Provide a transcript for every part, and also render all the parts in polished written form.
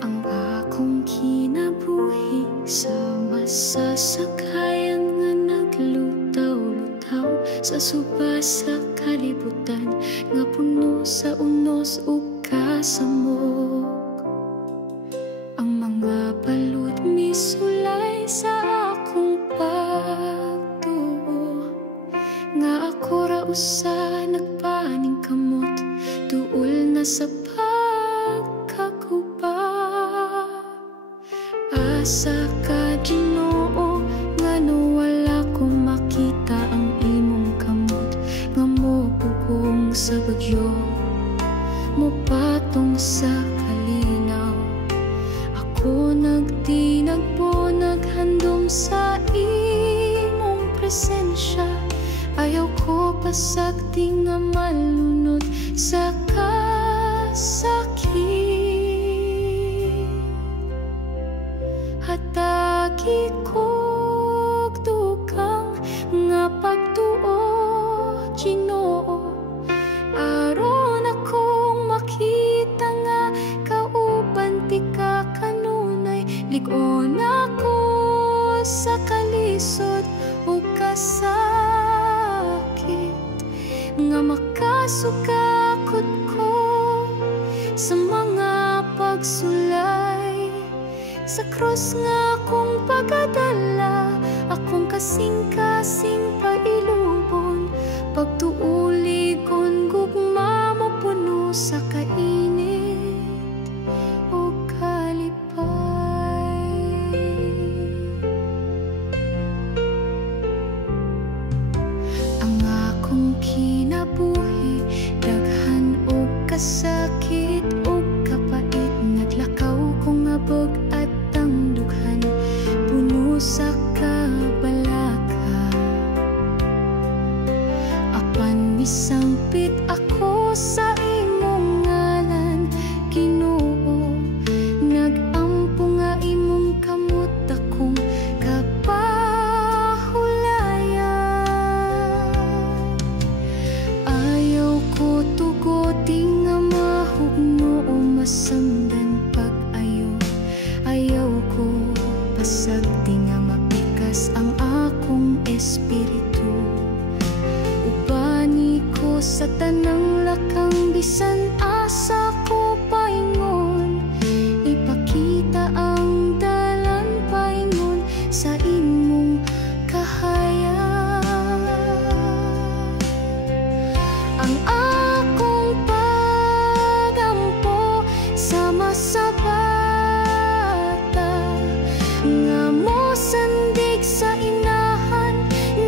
Ang akong kinabuhi sa masasakayan nga naglutaw-lutaw sa suba sa kalibutan nga puno sa unos ug kasamok. Ang mga balud misulay sa akong pagtuo nga ako ra usa nagpaning kamot tuol na sa pagkaguba. Asa ka Ginoo nga no wala ko makita ang imong kamot nga mobugong sa bagyo mopatong sa kalinaw. Ako nagtinagpo naghandom sa imong presensya. Ayaw ko pasagdi nga malunod sa kasakit. Hatagi kog dugang nga pagtuo Ginoo, aron akong makita nga kauban ti ka kanunay. Lig-on ako sa kalisod o kasakit nga makasukakot ko sa mga pagsulay. Sa krus nga akong pagadala, akong kasing-kasing pailubon, pagtuuligon gugma mo puno sa kainit o kalipay. Ang akong kinabuhi daghan o kasakit o kapait, naglakaw kong abog at ang dughan puno sa kabalaka. Apan misampit ako sa imong ngalan Ginoo, nagampo nga imong kamot akong kapahulayan. Ayaw ko tugoti nga mahugno o masamdan pag-ayo. Ayaw ko pasagdi nga mapikas ang akong espiritu. Ubani ko sa tanang lakang bisan asa ko paingon, ipakita ang dalan paingon sa imong kahayag. Ang akong pagampo sa masabata nga mo sandig sa inahan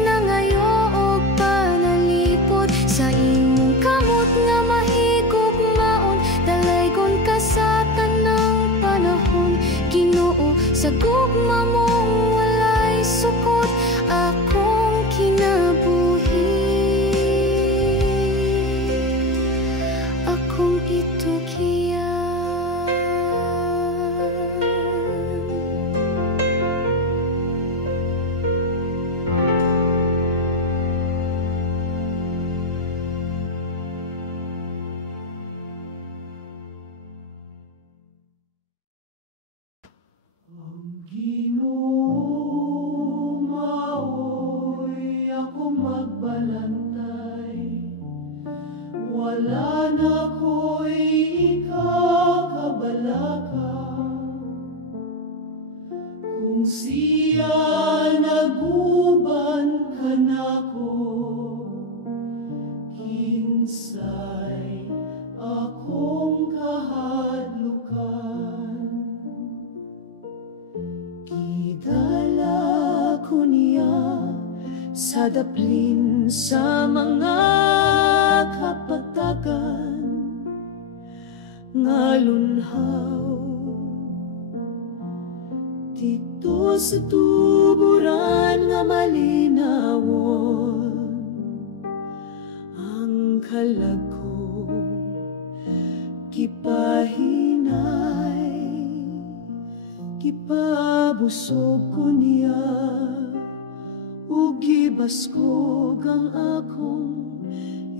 nangayo og panalipod sa imong kamot nga mahigugmaon. Dalaygon ka sa tanang panahon Ginoo, sa gugma mong walay sukot akong kinabuhi. Akong itugyan. Ginoo, maoy ako magbalantay, wala na ko'y ikakabalaka. Kung siya naguban ka nako, kinsay akong kahadlukan. Gidala ko niya sa daplin sa mga kapatagan nga lunhaw. Dito sa tuburan nga malinawon, ang kalag ko kipahinay, kipabusog ko niya, ug gibaskog ang akong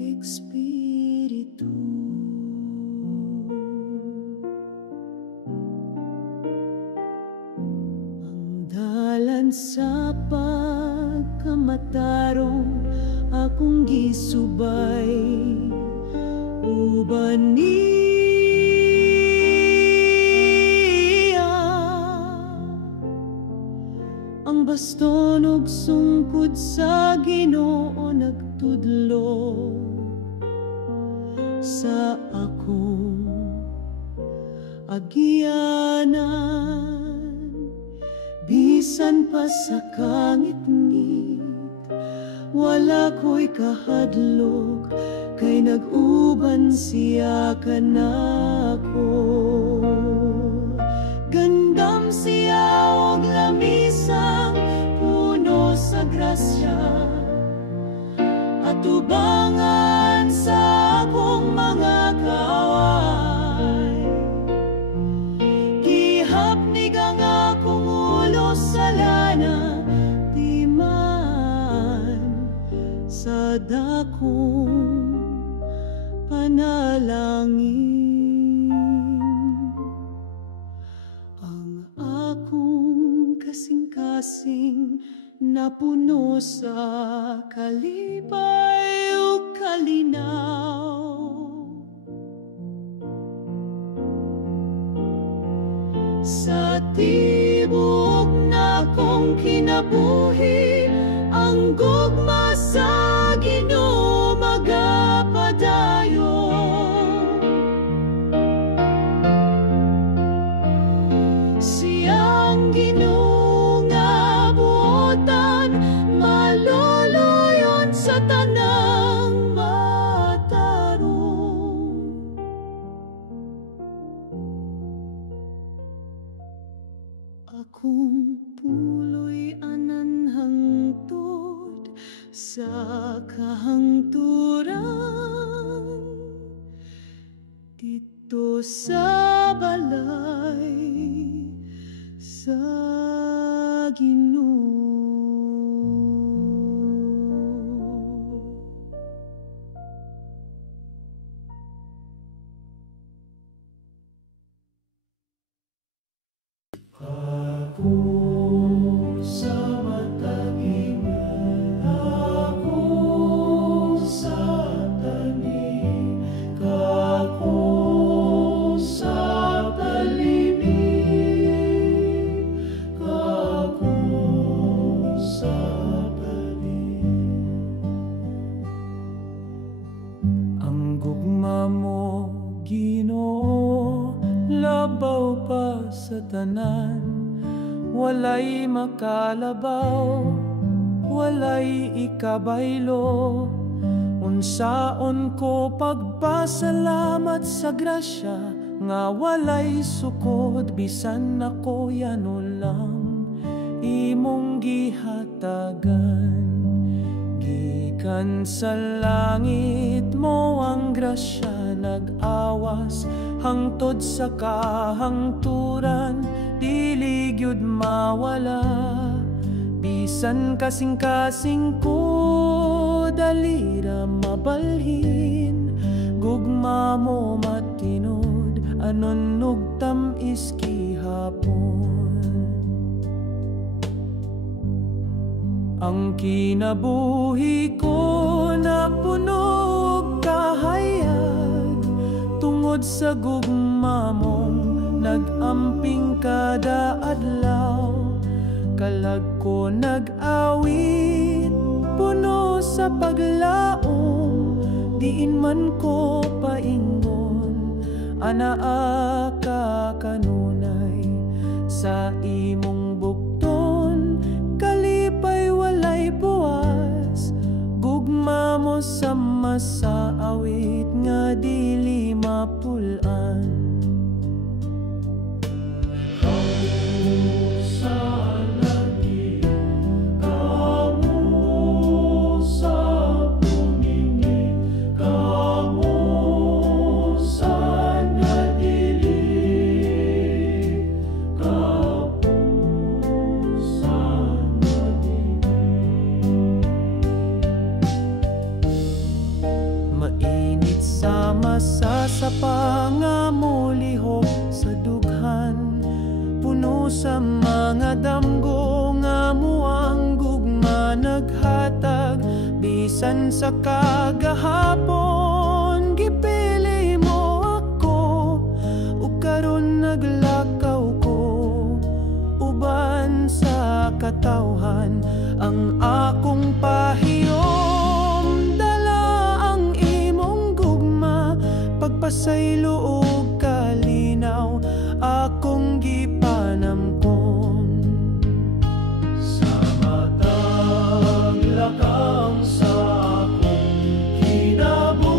espiritu. sa pagkamatarong akong gisubay uban niya. Ang baston ug sungkod sa Ginoo nagtudlo sa akong agyanan. Bisan pa sa kangit-ngit wala ko'y kahadlok, kay nag-uban siya kanako. Gandam siya og lamisang puno sa grasya, at tubangan sa akong mga kaaway. Gihapnig ang akong ulo sa lana, di man sa dakong panalangin. Ang akong kasing-kasing napuno sa kalipay o kalinaw. Sa tibok na kong kinabuhi, ang gugma sa Ginoo magapadayon. Siyang Ginoo nga buotan, maloloyon sa tanang matarong. Akong puloy anan hangtod sa kahangturan, dito sa balay sa Ginoo. Ako sa mataging, ako sa tanim, ako sa talimig, ako sa tanim. Ang gugma mo, Ginoo, labaw pa sa tanan. Walay makalabaw, walay ikabaylo. Unsaon ko pagpasalamat sa grasya, nga walay sukod bisan ako yano lang imong gihatagan. Gikan sa langit mo ang grasya nag-awas, hangtod sa kahangturan dili gyud mawala. Bisan kasing-kasing ko dalira mabalhin, gugma mo matinod anon nugtam iski hapon. Ang kinabuhi ko napunog kahayag, tungod sa gugma mong nag-amping kada adlaw. Kalag ko nag-awit, puno sa paglaom, diin man ko paingon, anaa ka kanunay. Sa imong bukton, kalipay walay buwas, gugma mo sama sa awit nga dili mapulan. Sa pangamulihok sa dughan, puno sa mga damgo nga bisan sa kagahapon gipili mo ako, ug karon naglakaw ko uban sa katawhan. Ang akong pahiyom dala ang imong gugma, pagpasaylo ug kalinaw akong gipanamkon. Sa matag lakang sa akong kinabuhi,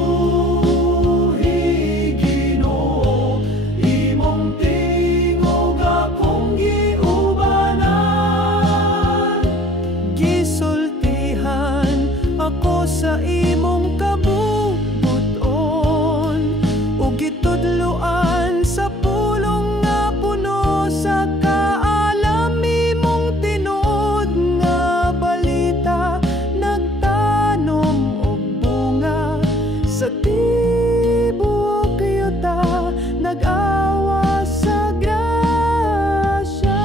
Ginoo, imong tingog akong giubanan. Gisultihan ako sa imong kabubuton, ug gitudloan sa pulong nga puno sa kaalam. Imong tinuod nga balita nagtanom og bunga sa tibuok yuta, nag-awa sa grasya.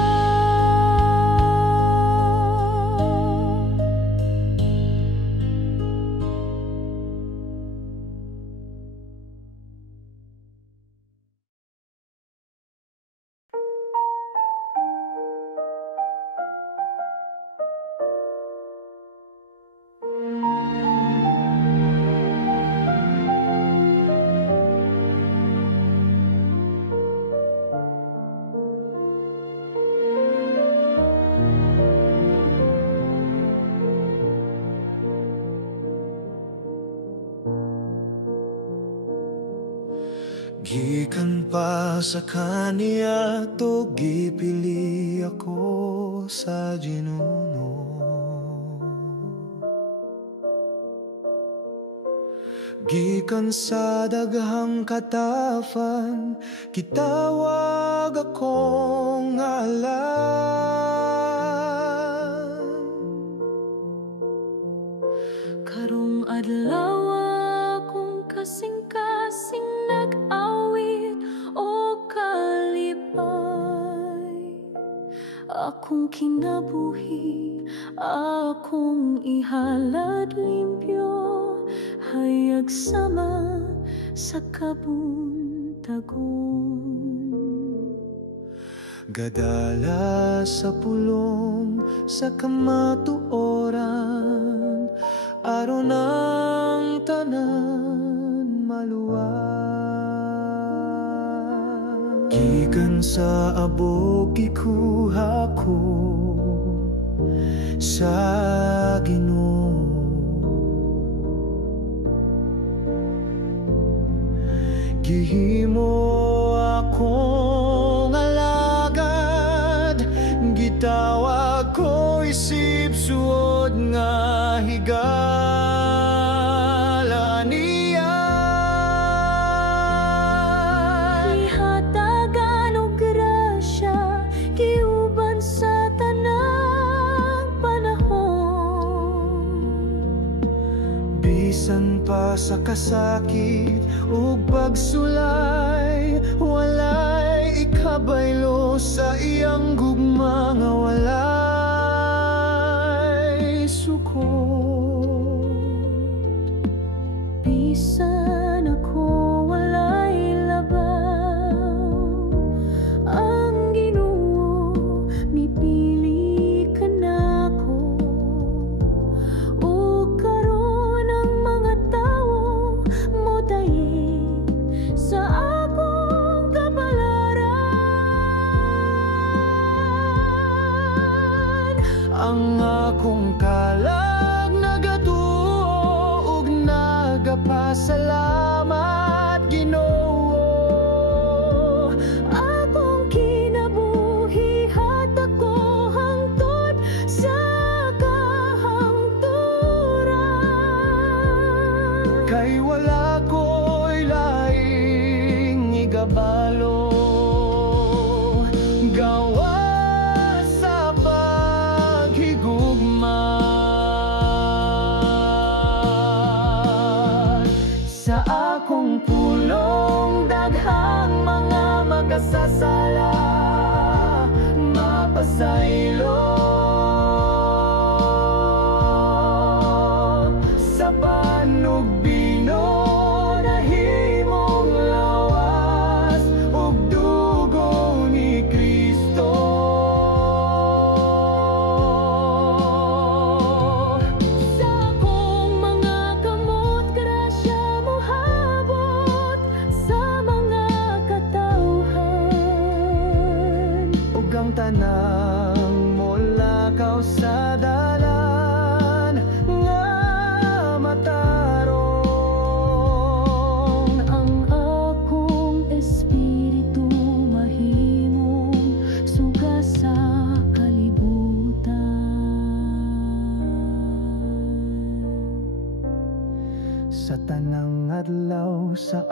Gikan pa sa kaniya to gipili ako sa Ginuno. Gikan sa daghang katafan kitawag akong ngalan. Karong adlaw akong kasing-kasing nag-awit o kalipay. Akong kinabuhi, akong ihalad limpyo, hayag sama sa kabuntagon. Gadala sa pulong sa kamatuoran, aron ang tanan maluwag. Gikan sa abog gikuha ko sa Ginoo. Gihimo akong alagad, gitawag ko isip suod nga higala niya. Ihatagan og grasya, giuban sa tanang panahon. Bisan pa sa kasakit ug pagsulay, walay ikabaylo sa iyang gugma nga walay sukot. Bisan ako walay labaw, ang Ginoo mipili ka nako. O karon ang mga tawo mo dayeg sa akong kapalaran. Ang akong kalag nagatuo ug nagapasalamat, Ginoo. Akong kinabuhi hatag ko hangtod sa kahangturan. Kay wala ko'y laing igabalo, gawa sa paghigugma. Sa akong pulong daghang mga makasasala, mapasaylo sa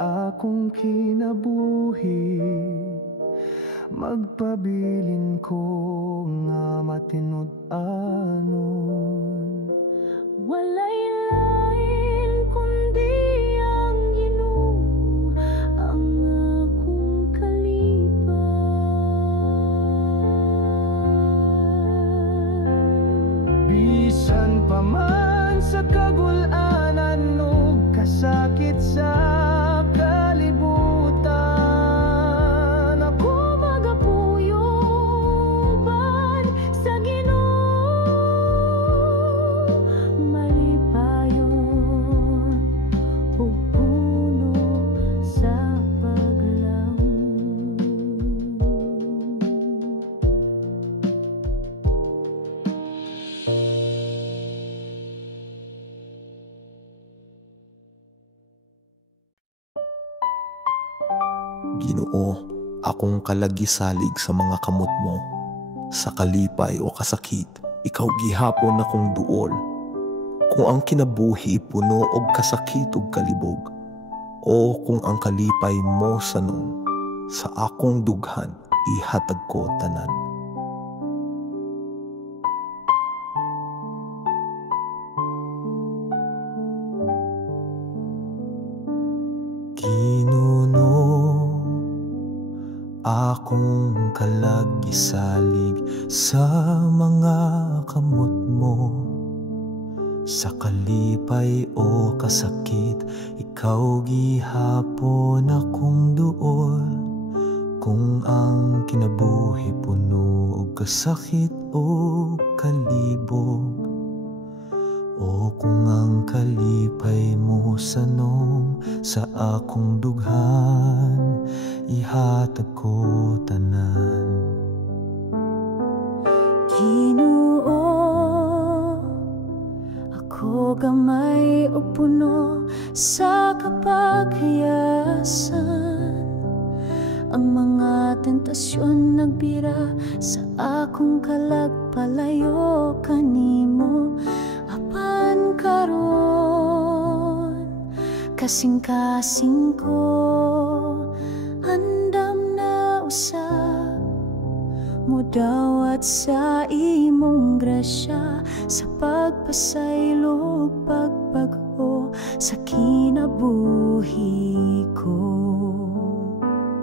akong kinabuhi. Magpabilin ko nga matinud-anon. Walay lain kundi ang Ginoo ang akong kalipay. Bisan pa man sa kagul-anan ug kasakit sa kalibutan, ako magapuyuban sa Ginoo. Malipayon ug puno sa paglaom. Ginoo, akong kalagisalig sa mga kamot mo. Sa kalipay o kasakit, ikaw gihapon akong duol. Kung ang kinabuhi puno og kasakit ug kalibog, o kung ang kalipay mo sanong, sa akong dughan ihatag ko tanan. Ginuno, akong kalagisalig sa mga kamot mo. Sa kalipay o kasakit, ikaw gihapon akong duol. Kung ang kinabuhi puno og kasakit o kalibog, o kung ang kalipay mo sanong, sa akong dughan ihatag ko tanan. Ginoo, ako gamay o puno sa kapaghiyasan. Ang mga tentasyon nagbira sa akong kalagpalayo kanimo. Apan karon kasing-kasing ko andam na usab, mudawat sa imong grasya, sa pagpasaylo ug pagbago sa kinabuhi ko.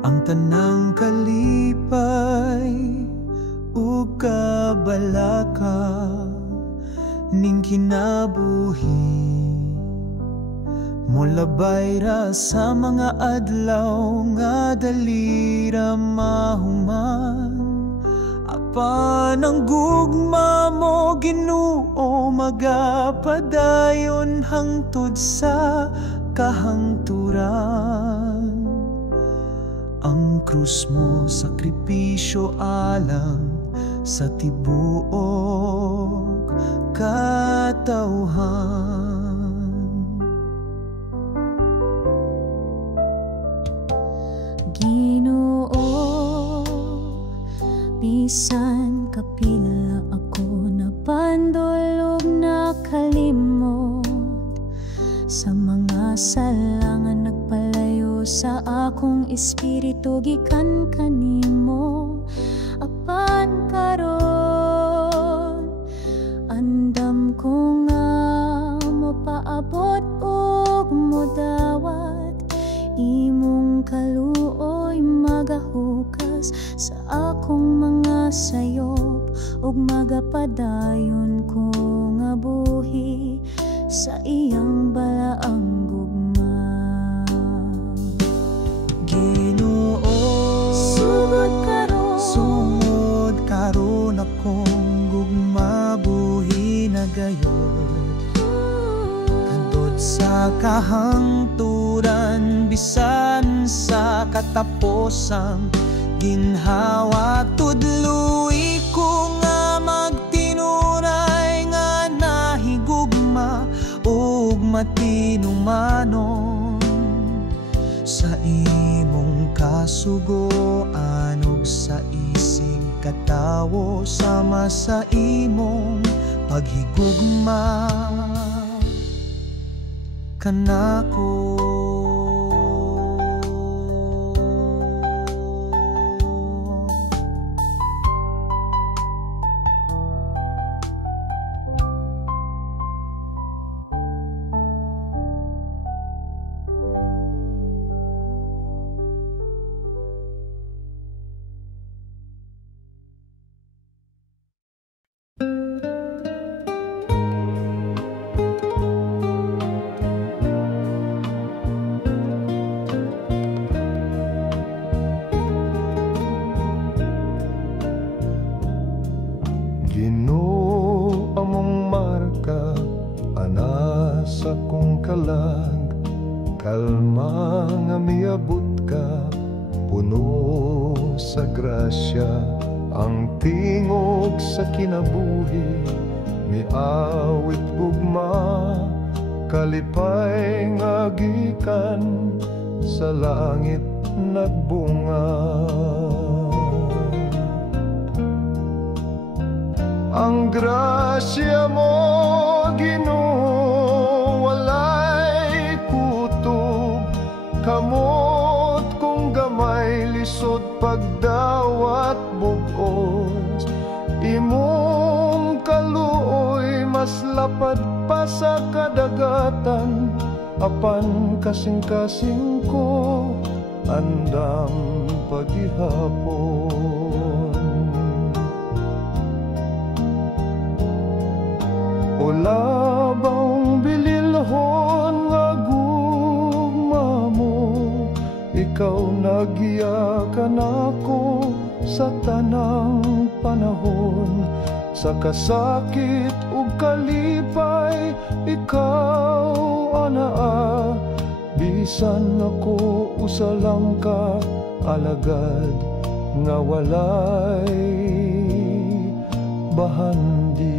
Ang tanang kalipay ug kabalaka ning kinabuhi, molabay ra sa mga adlaw nga dali ra mahuman. Apan ang gugma mo Ginoo magapadayon hangtod sa kahangturan. Ang krus mo sakripisyo alang sa tibuok katawhan. Ginoo, bisan kapila ako napandol ug nakalimot, sa mga salangan nagpalayo sa akong espiritu gikan kanimo. Apan karon andam ko nga mopaabot ug modawat, imong kaluoy magahukas sa akong mga sayop, ug magapadayon ko nga buhi sa iyang balaang gugma. Ginoo, sugod karon akong gugma buhi na gayon. Kantod sa kahangturan bisan sa katapusang ginhawa, tudloy ko nga magtinuray nga nahigugma ug matinumanon sa imong kasugoan ug sa isig katawo, sama sa imong paghigugma kanako. nga puno sa grasya, ang tingog sa kinabuhi, miawit gugma, kalipay nga gikan sa langit nagbunga. Ang grasya mo, Ginoo, walay kutob, kamot kung gamay lisod pagdawat bugos. Imong kaluoy mas lapad pa sa kadagatan, apan kasing-kasing ko andam paghihapon. O labang bililhon nga gugma mo, ikaw nagyakan ako sa tanang panahon. Sa kasakit ug kalipay, ikaw anaa, bisan ako usa lang ka alagad nga walay bahandi.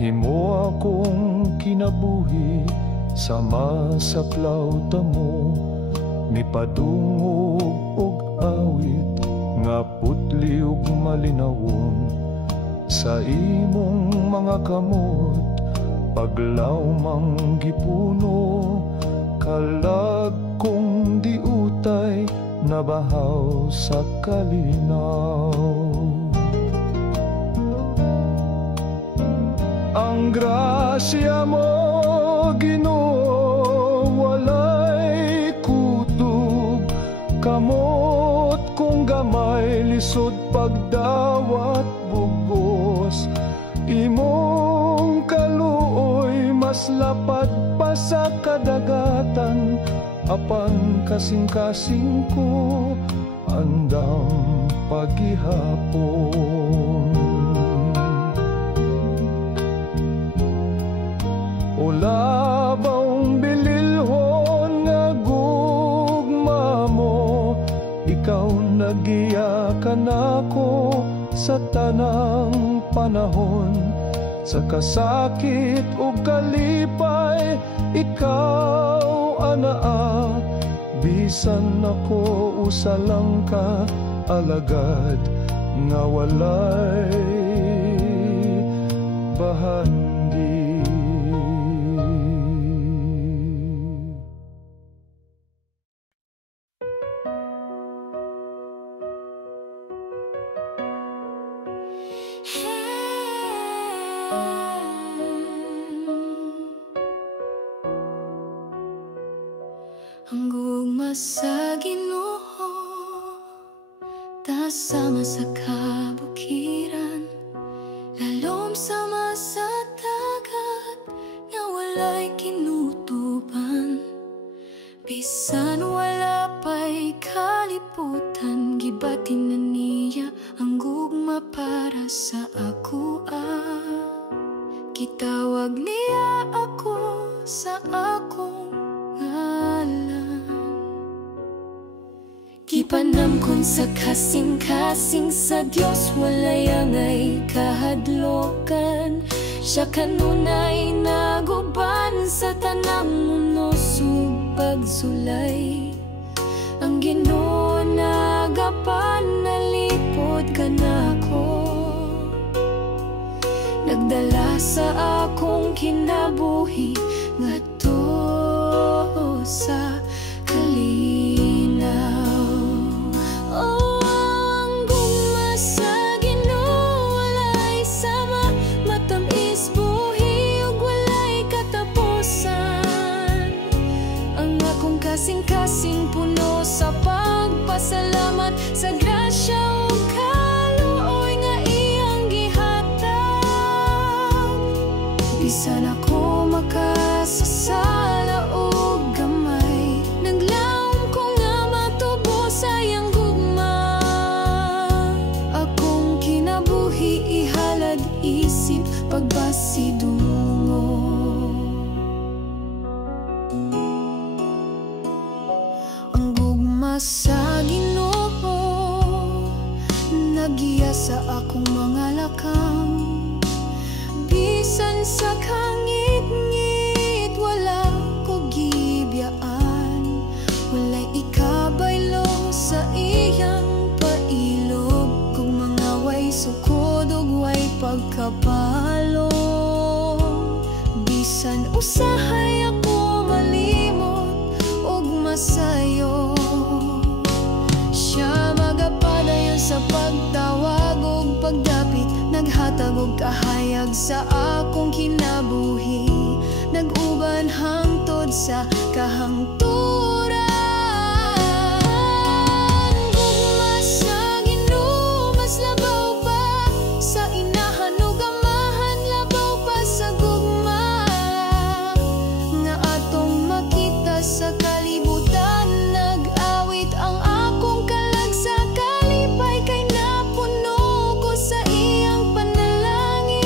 Himo akong kinabuhi sama sa plauta mo, mipadungog og awit nga putli ug malinawon. Sa imong mga kamot paglawmang gipuno, kalag kong diutay nabahaw sa kalinaw. Ang grasya mo, Ginoo, walay kutob, kamot kung gamay lisod pagdawat bugos. Imong kaluoy mas lapad pa sa kadagatan, apan kasing-kasing ko andam paghihapon. O labang bililhon nga gugma mo, ikaw nagyakan ako sa tanang panahon. Sa kasakit ug kalipay, ikaw anaa, bisan ako usa lang ka alagad nga walay bahandi. Ang gugma sa Ginoo, tasama sa kabukiran, lalom sama sa dagat nga walay kinutuban. Bisan wala pa'y kaliputan, gibatin na niya ang gugma para sa ako. Gitawag niya ako sa akong ngalan. Gipanamkon sa kasing-kasing sa Dios, walay angay kahadlokan. Siya kanunay naguban sa tanang mundo sug pagsulay. Ang Ginoo nagapan nalipod kanako, nagdala sa akong kinabuhi ngadto sa kalinaw. Oh, ang gugma sa Ginoo walay sama, matamis buhi ug walay katapusan. Ang akong kasing-kasing puno sa pagpasalamat sa grasya ug kaluoy nga iyang gihatag. Bisan ako makasasala o gamay, pagbasidungo. Ang gugma sa Ginoo nagiya sa akong mga lakang, bisan sa kangit-ngit wala ko gibiyaan. Walay ikabaylo sa iyang pailog, kung mga way sukod ug way pagkapalo. Bisan usahay ako malimot ug masayo, siya magapadayon sa pagtawag ug pagdapit, naghatag og kahayag sa akong kinabuhi, nag-uban hangtod sa kahangturan. Gugma sa Ginoo mas labaw pa sa inahan ug amahan, labaw pa sa gugma nga atong makita sa kalibutan. Nag-awit ang akong kalag sa kalipay, kay napuno ko sa iyang panalangin.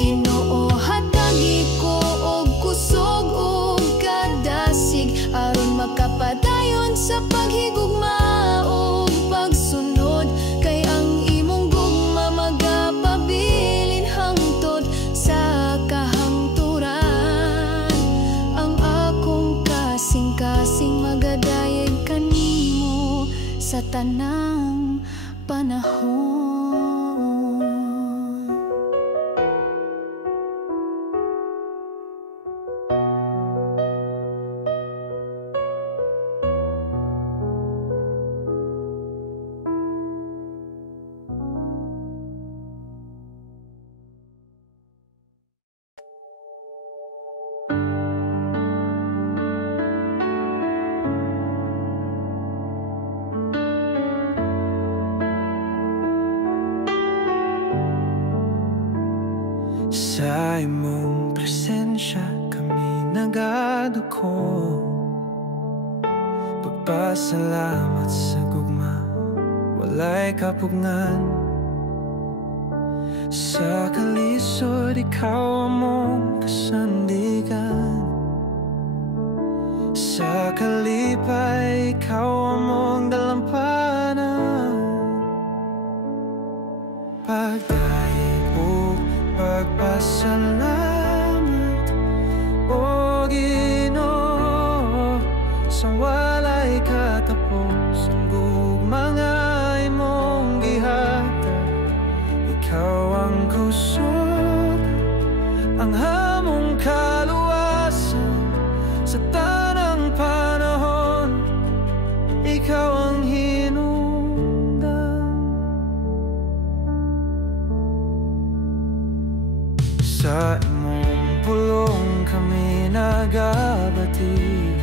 Ginoo, hatagi ko og kusog ug kadasig, aron makapadayon sa paghigugma ug pagsunod, kay ang imong gugma magapabilin hangtod sa kahangturan. Ang akong kasing-kasing magadayeg kanimo sa tanang panahon. Sa imong presensya kami nagaduko, pagpasalamat sa gugma, walay kapugngan. Sa kalisod ikaw among kasandigan, sa kalipay ikaw among dalampanan. Pagdayeg o pagpasalamat, o Ginoo, sa walay katapos ang gugma nga imong gihatag. Ikaw ang kusog, ang hamong kaluwasan sa tanang panahon. Ikaw ang hinungdan. Sa imong pulong kami nagabati,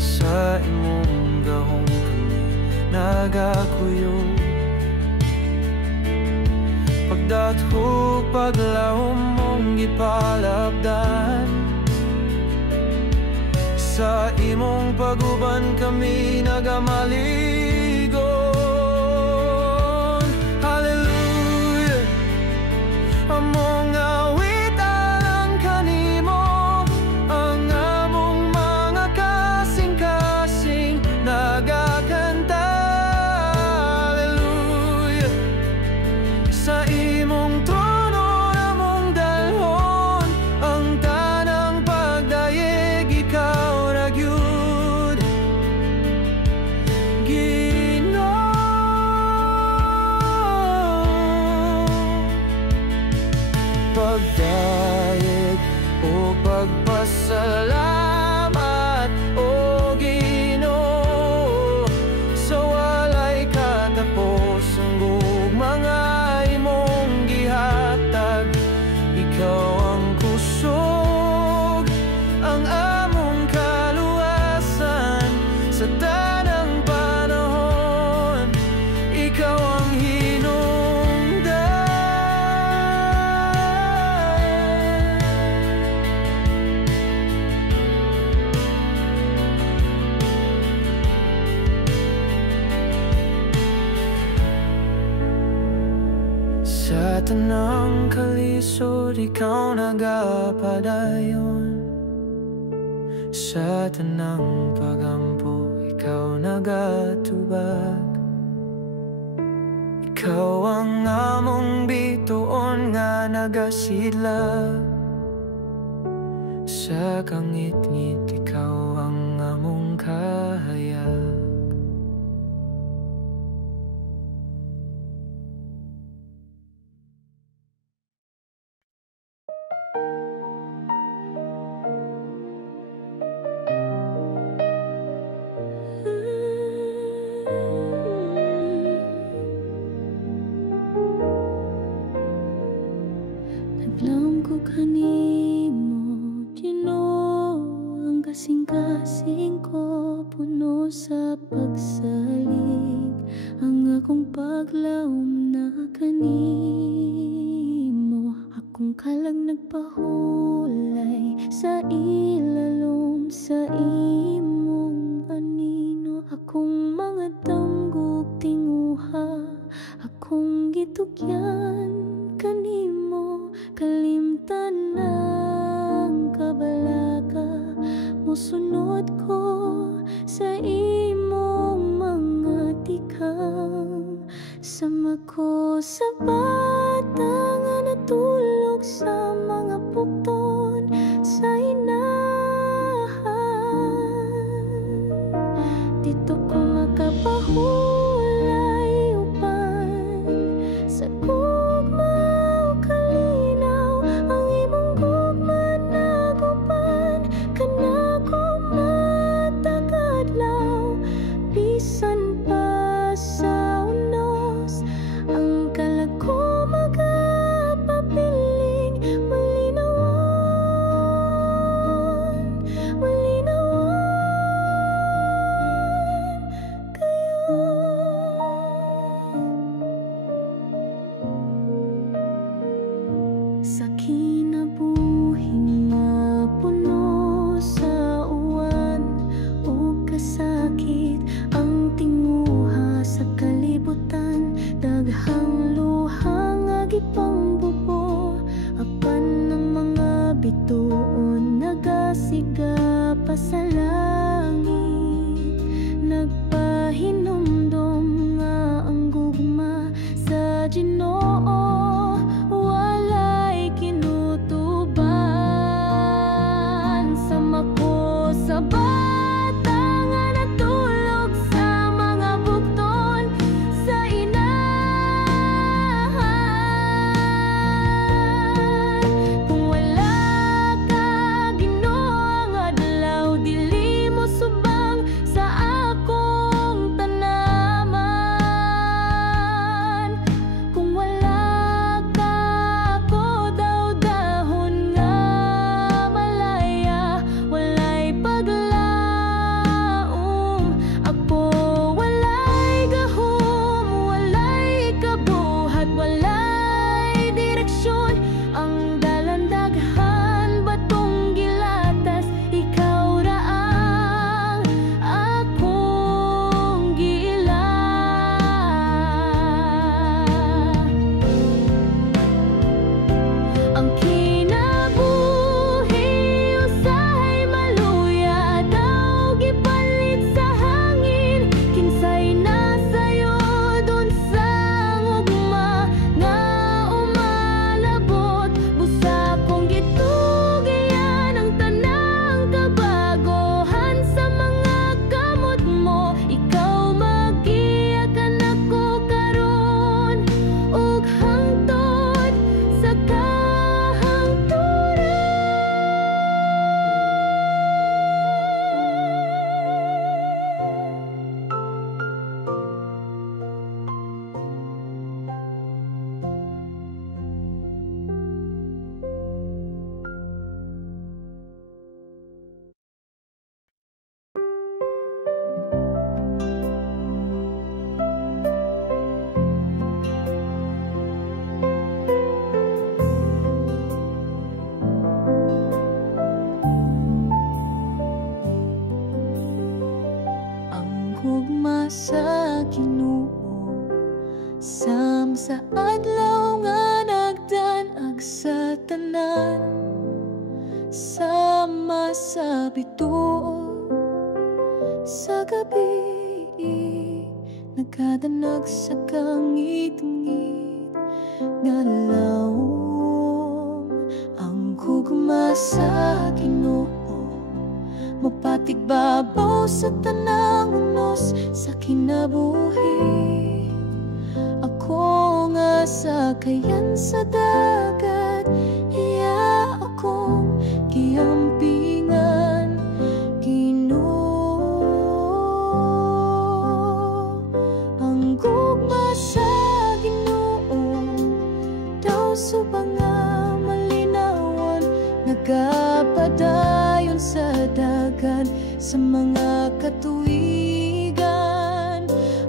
sa imong gahom kami nagakuyo. Pagdathog paglahom mong gipalabdan, sa imong paguban kami nagamaligon. Hallelujah, among awitan ang kanimo, ang among mga kasing-kasing nagakanta. Hallelujah, sa imong trono namong dalhon ang tanang pagdayeg, ikaw ra gyud. tanang kalisod, ikaw nagapadayon. Sa tanang pagampo, ikaw nagatubag. Ikaw ang among bituon nga nagasidlag. Sa kangit-ngit, ikaw ang among kahayag. Naglam ko kanimo, Ginoo, ang kasing-kasing ko, puno sa pagsalig. Ang akong paglaom na kanimo, akong kalag nagpahulay sa ilalom sa imong anino. Akong mga damgog tinguha, akong gitugyan kanimo. Kalimtan ng kabalaka, musunod ko sa imong mga tikang. Sama ko sa bata nga natulog sa mga bukton sa inahan. Dito ko makapahulay upan sa gugma o kalinaw. Ang imong gugma naguban kanako matag-adlaw. Bisan pa sa unos ang kalag ko magapapiling. Malinawan, malinawan kayo. Sa kinabuhing nga puno sa uwan o kasakit, ang tinguha sa kalibutan, daghang luha nga gipangbubo. Apan ng mga bituon nagasiga pa sa langit, nagpahinumdum nga ang gugma sa Ginoo walay kinutuban. Sama ko sa bata nga natulog sa mga bukton sa inahan. Kung wala ka, Ginoo, ang adlaw dili mo subang sa akong tanaman. Kung wala ka, ako daw dahon nga malaya, walay paglaom. Ako walay gahom, walay kabuhat, walay direksyon. Ang dalandaghan batong gilatas, ikaw ra ang akong giila. Ang kinabuhi usahay maluya, daw gipalit sa hangin. Kinsay nasayod unsang ugma nga umalabot. Busa kong gitugian ang tanang kabagohan sa mga kamot mo. Ikaw magiyakan ako karon ug hangtod sa kahangturan. Ang gugma sa Ginoo sam sa adlaw nga ag sa tanan, sama sa bituon. Sa gabi nagkadanag sa kangit-ngit nga lawom ang gugma sa Ginoo. Mapatigbabaw sa tanang unos sa kinabuhi. Ako nga sakayan sa dagat, iya akong giampingan, Ginoo. Ang gugma sa Ginoo daw subang nga malinawan, nagapadayon sa dagan sa mga katuigan.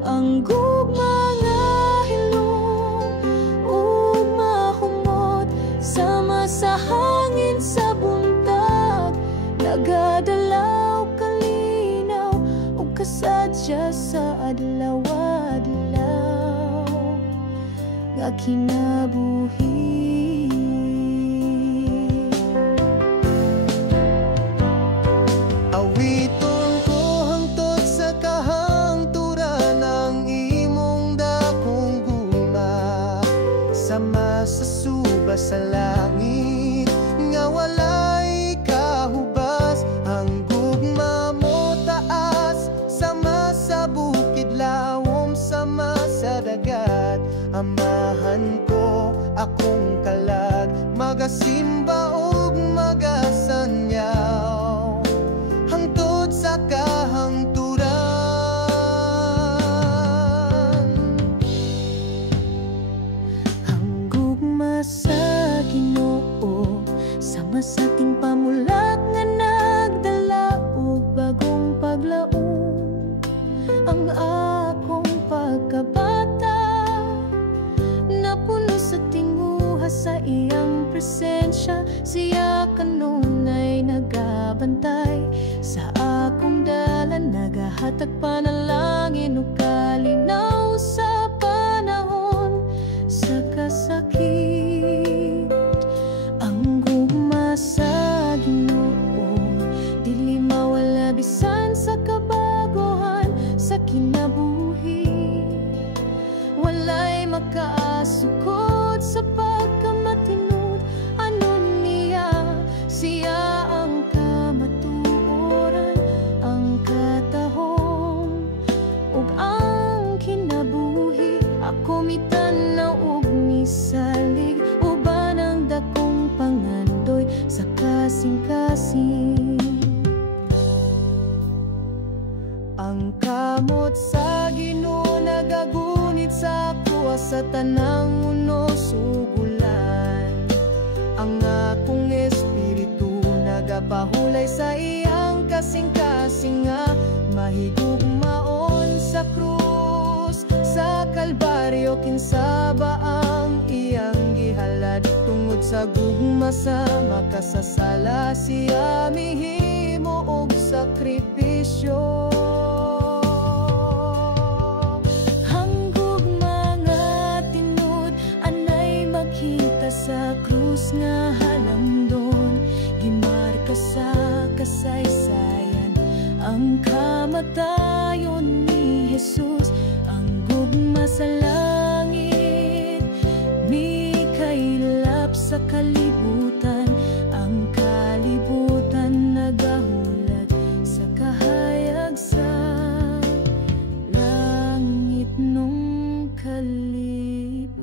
Ang gugma nga hilong ug mahumot, sama sa hangin sa buntag, nagadalaw kalinaw ug kasadya sa adlaw-adlaw nga kinabuhi. Sama sa suba sa langit nga walay kahubas. Ang gugma mo taas, sama sa bukid lawom, sama sa dagat. Amahan ko akong kalag, magasimba ug magasanyaw hangtod sa kahangturan. Sa Ginoo, sama sa ating pamulat nga nagdala og bagong paglaom. Ang akong pagkabata napuno sa tinguha sa iyang presensya. Siya kanunay nagabantay sa akong dalan, nagahatag panalangin ug kalinaw sa panahon sa kasakit. Ang gugma sa Ginoo dili mawala bisan sa kabaguhan sa kinabuhi. Walay makaasukod sa pagkamatinud, anon niya siya ang kamatuoran, ang katahom ug ang kinabuhi. Ako mitanaw ug misalig, uban ang dakong pangandoy sa kasing-kasing. Ang kamot sa Ginoo nagagunit sa ako sa tanang unos ug ulan. Ang akong espiritu nagapahulay sa iyang kasing-kasing nga mahigugmaon sa krus. Sa Kalbaryo kinsaba ang iyang gihalad, tungod sa gugma sa makasasala siya mihimo og sakripisyo. Ang gugma nga tinud anay makita sa krus nga halamdon, gimarka sa kasaysayan ang kamatayon ni Jesus. Ang gugma sa langit mikailap sa kalibutan, ang kalibutan nagahulat sa kahayag sa langit nung kalipan.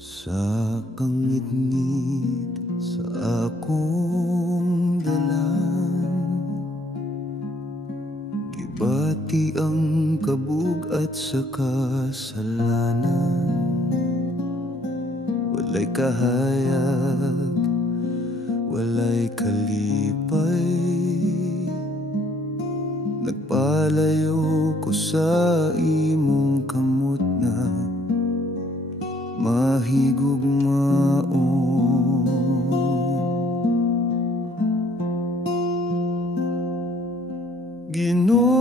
Sa kangit-ngit sa akong dalan, gibati ang kabug-at sa kasalanan. Walay kahayag, walay kalipay, nagpalayo ko sa imong kamot nga mahigugmaon. Ginoo,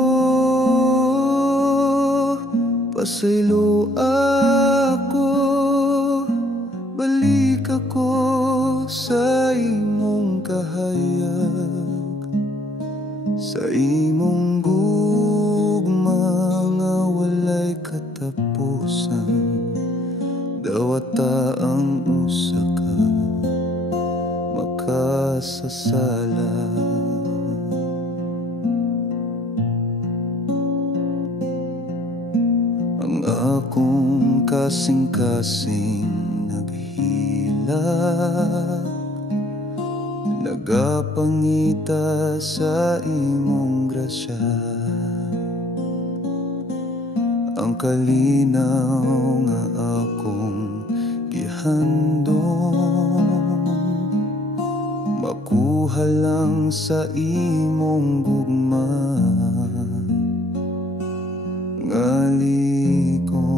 pasaylo ako, balik ako sa imong kahayag, sa imong gugma nga walay katapusan. Dawata ang usa ka makasasala. Ang akong kasing-kasing naghilak, nagapangita sa imong grasya. Ang kalinaw nga akong gihandom, makuha lang sa imong gugma nga ligon.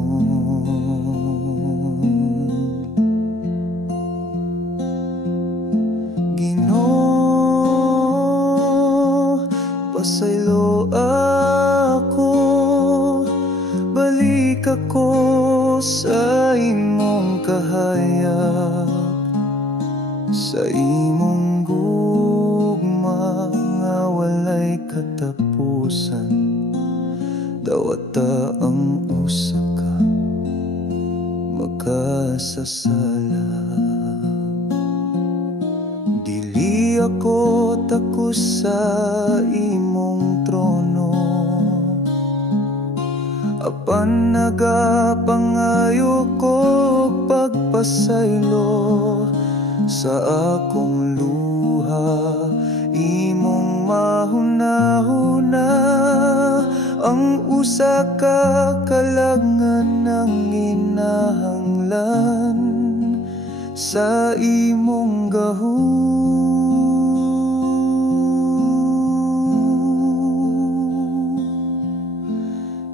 Ginoo, pasaylo ako, balik ako sa imong kahayag, sa imong gugma nga walay katapusan. Dawata ang usa ka makasasala. Dili ako takos sa imong trono, apan nagapangayo ko pagpasaylo sa akong luha. Imong mahuna-huna ang usa ka kalangan ng inahanglan sa imong gahum.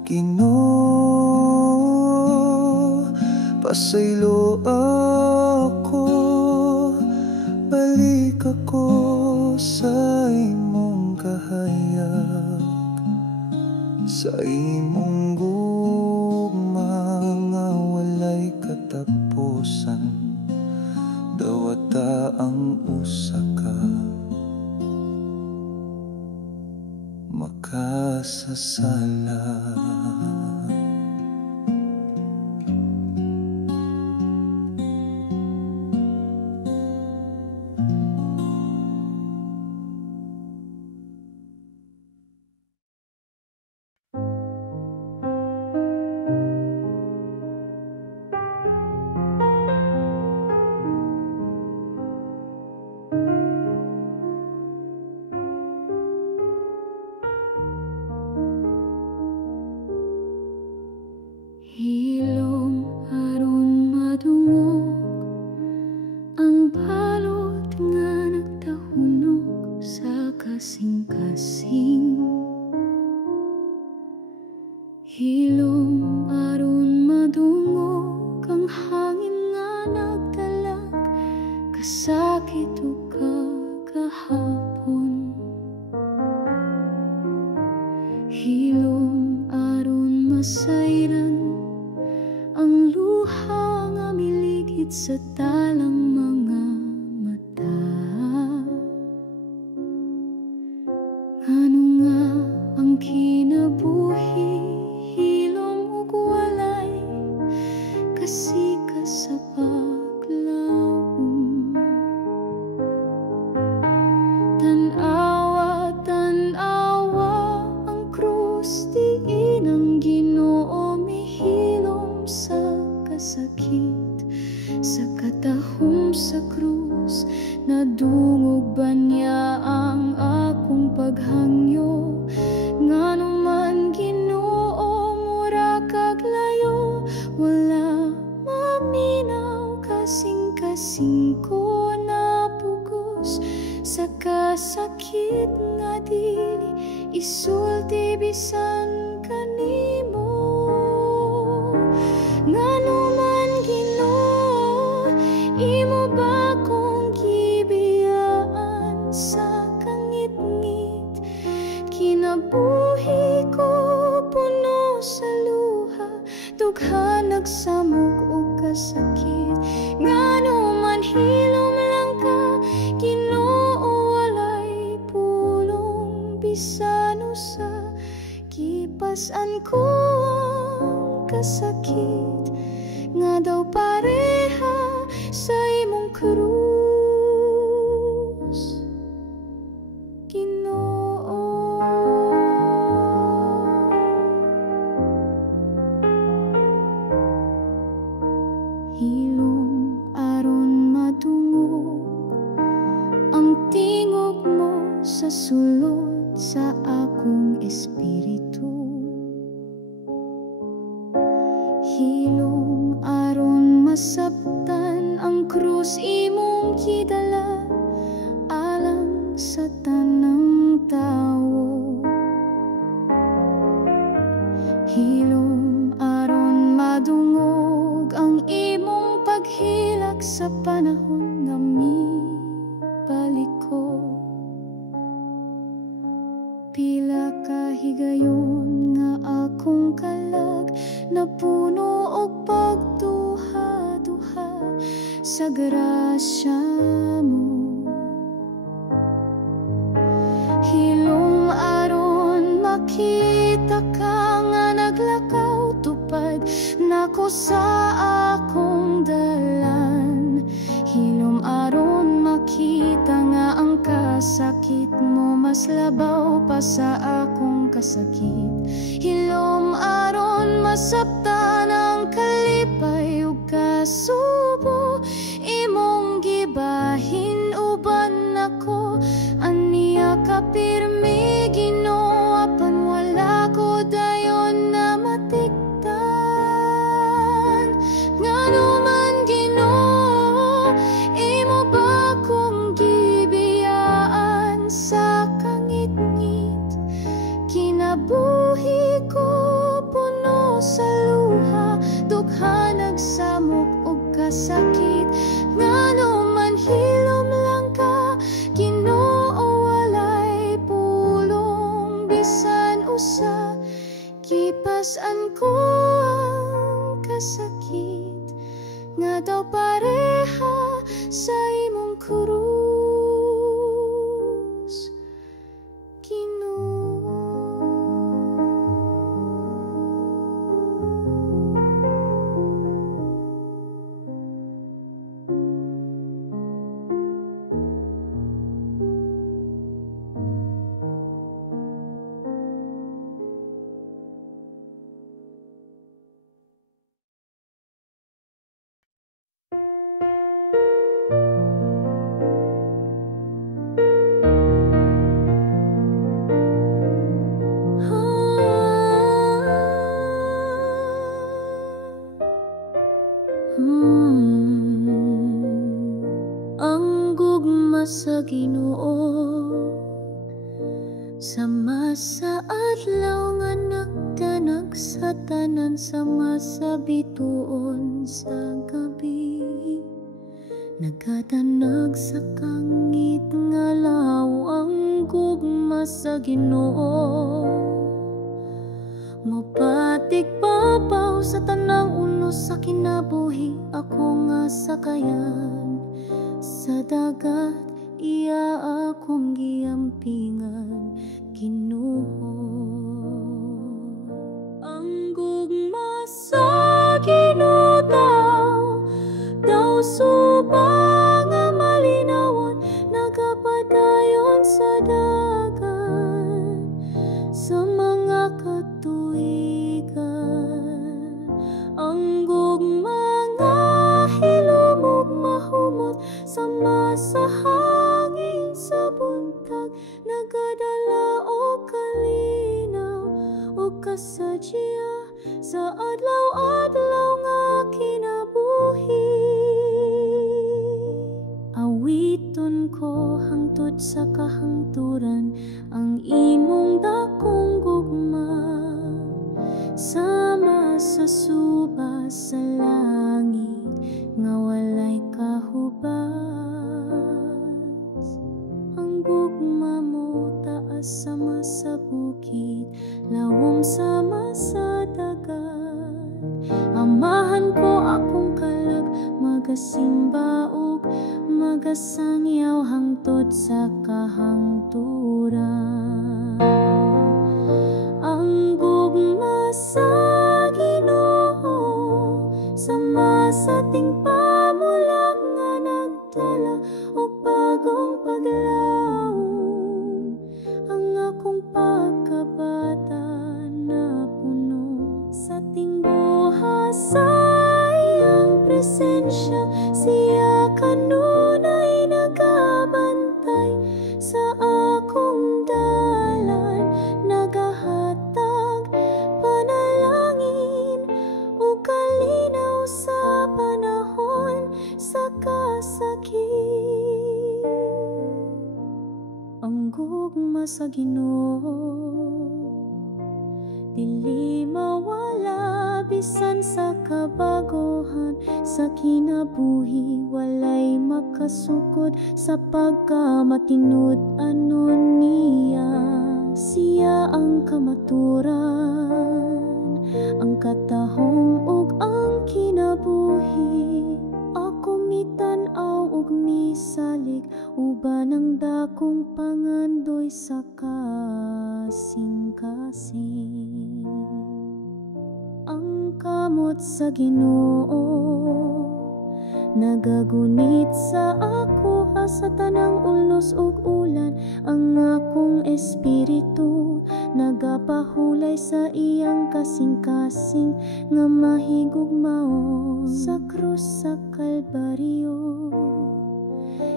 Ginoo, pasaylo ako, balik ako sa imong kahayag, sa imong gugma nga walay katapusan. Dawata ang usa ka makasasala. Hilom aron madungog ang balot nga nagtahunog sa kasing-kasing. Hilom aron madungog ang hangin nga nagdalag kasakit ug kagahapon. Hilom aron masayran ang luha nga miligid sa talang mga mata. Ngano nga ang kinabuhi, hilom ug walay kasika sa paglaom. Tan-awa, tan-awa ang krus, diin ang Ginoo mihilom sa kasakit, sa katahom sa krus. Nadungog ba niya ang akong paghangyo? Ngano man Ginoo mura kag layo, wala maminaw kasing-kasing ko napugos sa kasakit nga dili isulti bisan kanina. tingog mo sa sulod sa akong espiritu. Hilom aron masabtan ang krus imong gidala alang sa tanang tawo. Hilom aron madungog ang imong paghilak sa panahon nga mibaliko. Pila ka higayon nga akong kalag napuno og pagduha-duha sa grasya mo. Hilom aron makita ka nga naglakaw tupad nako sa akong dalan. Hilom aron makita nga ang kasakit mo mas labaw pa sa akong kasakit. Hilom aron masabtan ang kalipay ug kasubo imong gibahin uban nako. Aniya ka pirmi Ginoo apan wala ko dayon na matiktan. Ngano man Ginoo imo ba kong gibiyaan sa kangit-ngit. Kinabuhi ko puno sa luha dugha nagsamok og kasakit. Ngano man hilom lang ka Ginoo walay pulong bisan usa. Kipas-an ko ang kasakit nga daw pareha sa imong krus Ginoo. Ang gugma sa Ginoo sama sa adlaw nga nagdanag sa tanan sama sa bituon sa gabi. Nagadanag sa kangit nga law ang gugma sa Ginoo. Mopatik papaw sa tanang unos sa kinabuhi ako nga sakayan. Sa dagat iya akong giampingan Ginoo. Ang gugma sa Ginoo daw subang nga malinawon nagapadayon sa dagat sa mga katuigan. Ang gugma nga hilom ug mahumot sama sa hangin sa buntag nagadala o kalinaw o kasadya sa adlaw-adlaw nga kinabuhi. Awiton ko hangtod sa kahangturan ang imong dakong gugma sama sa suba sa langit nga walay kahubas. Ang gugma mo taas sama sa bukid lawom sama sa dagat. Amahan ko akong kalag magasimba ug magasangyaw hangtod sa kahangturan. Ang gugma sa Ginoo sama sa ting pamulag nga nagdala og bagong paglaom. Ang akong pagkabata na puno sa ting buha sa iyang presensya. Siya kanunay nagabantay gugma sa Ginoo. Dili mawala bisan sa kabaguhan, sa kinabuhi walay makasukod sa pagkamatinud anon niya. Siya ang kamaturan, ang katahong ug ang kinabuhi. Ako mitanaw ug misalig, uban ang dakong pangandoy sa kasing-kasing. Ang kamot sa Ginoo nagagunit sa ako, sa tanang ulos ug ulan. Ang akong espiritu nagapahulay sa iyang kasing-kasing nga mahigugmao sa krus sa Kalbaryo.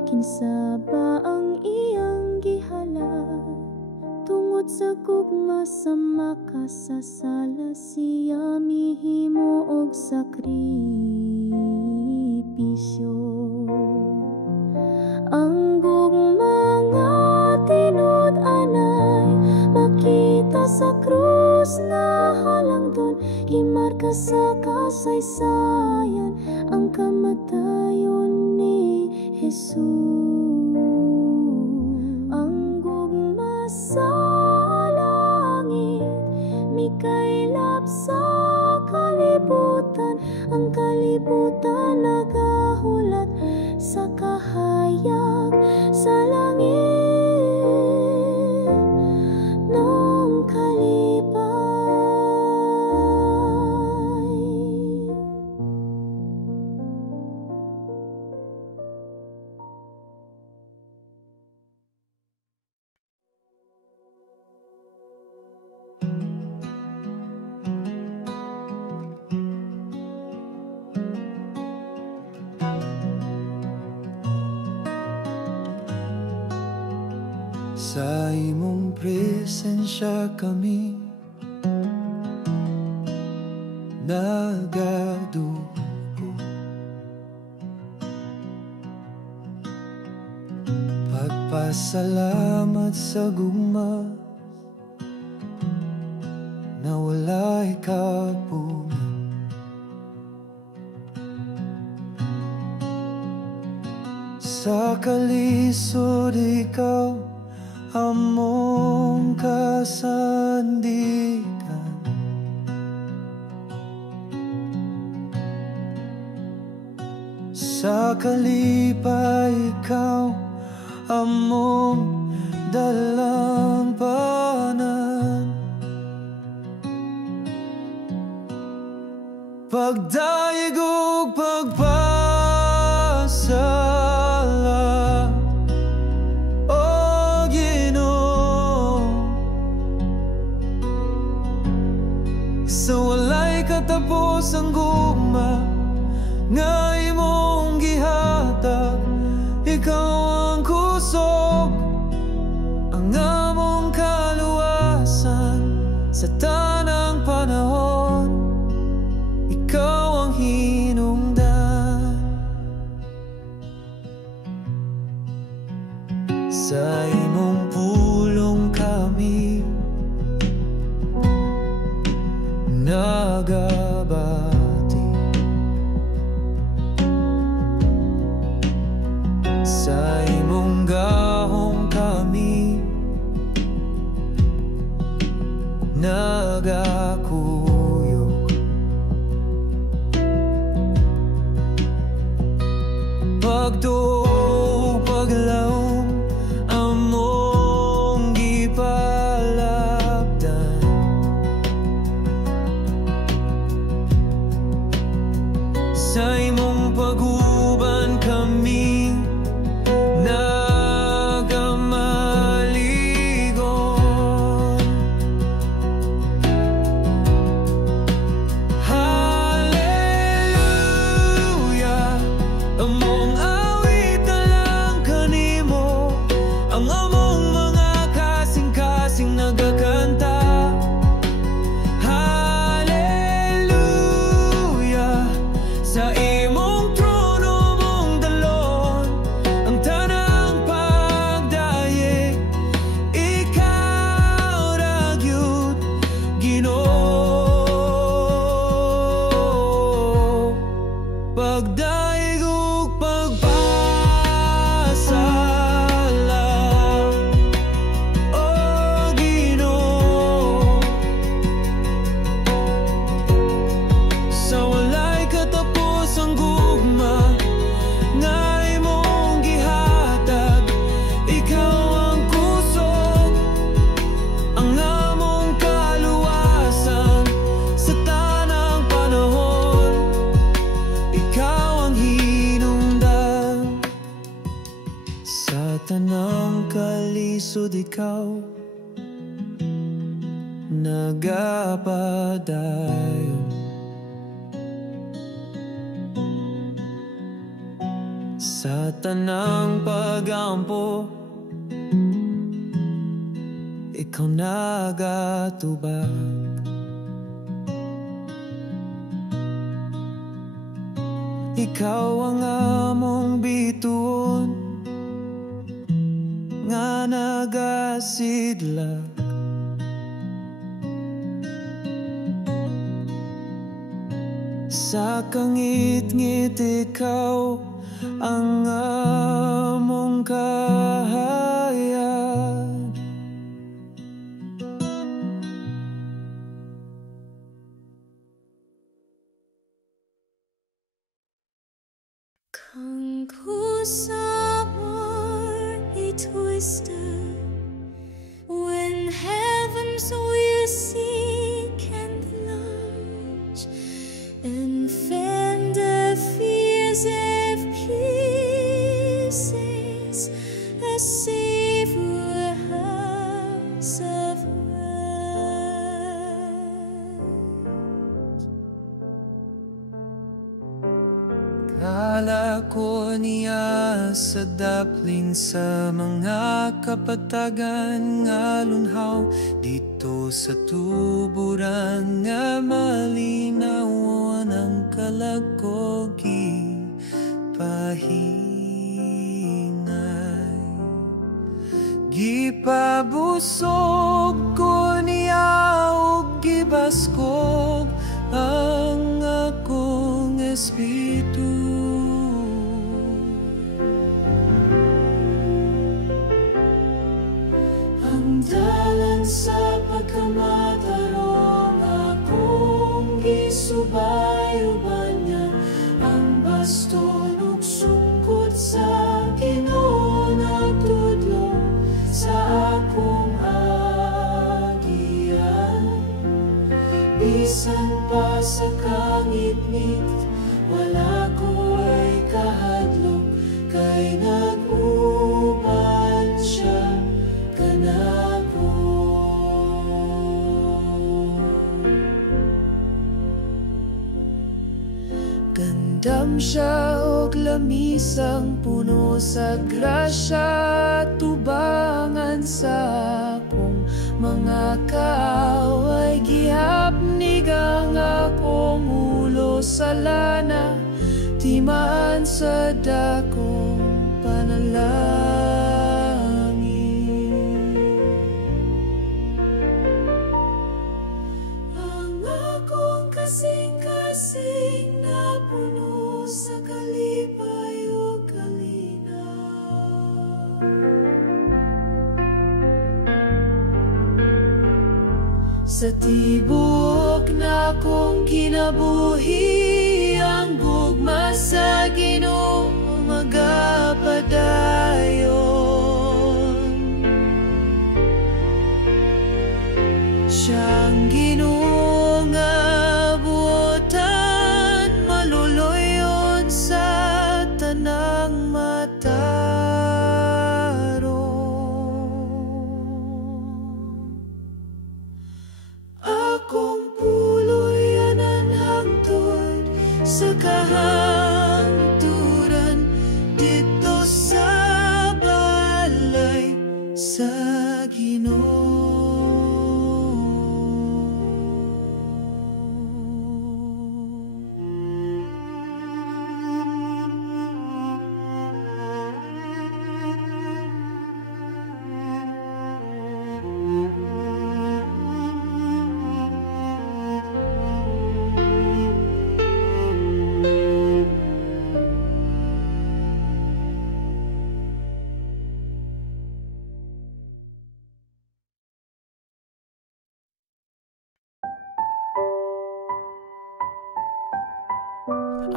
Kinsa ba ang iyang gihala? Tungod sa gugma sa makasasala, siya mihimo og sakripisyo. Ang gugma nga tinud-anay makita sa krus na halangdon, gimarka sa kasaysayan ang kamatayon ni Jesus. Ang gugma sa langit mikaylap sa kalibutan, ang kalibutan nagahulat sa kahayag sa langit nung kalipay. Sa imong presensya kami nagadugo, pagpasalamat sa gugma na walay kapunan. Sa kalisod ikaw among kasandigan, sa kalipay ikaw among dalampanan. Pagdaig ug pagpasala, sa walay katapos ang gugma nga imong gihatag. Ikaw ang kusog, ang among kaluwasan sa tanang panahon. Ikaw ang hinungdan. Sa imong pulong kami nagabati, sa imong gahong kami nagakuyog. Pagtuo, paglaom among gipalapdan, sa imong paguban kami nagamaligon. Hallelujah, among awit tanang kalisod ikaw nagapadayon. Sa tanang pagampo ikaw nagatubag. Ikaw ang among bituon nga nagasidlag. Sa kangit-ngit ikaw ang among kahayag. Kung kusapar twisted when heavens will seek and launch and fend the fears of pieces, a safe house of rest. Kala ko niya sa daplin sa mga kapatagan nga lunhaw dito sa tuburan nga malinawan ang kalagogi pahingay. Gipabusog ko niya o gibaskog ang akong espiritu. Dalan sa pagkamatarong akong gisubayo-ban niya ang baston ug sungkot sa Ginoo nagtudlo sa akong agian. Bisan pa sa kangit-ngit wala ko ay kahadlok kay nag-uban siya kanako. Gandam siya og lamisang puno sa grasya, tubangan sa akong mga kaaway. Gihapnig ang akong ulo sa lana, timaan sa dakong panalangin. Ang akong kasing-kasing na puno sa kalipay o kalinaw. Sa tibok na kong kinabuhi, ang gugma sa Ginoo magapadayon. Siyang Ginoo nga buotan, maluluyon sa tanang matarong. Akong puloy anan hangtod sa kahangturan dito sa balay sa Ginoo.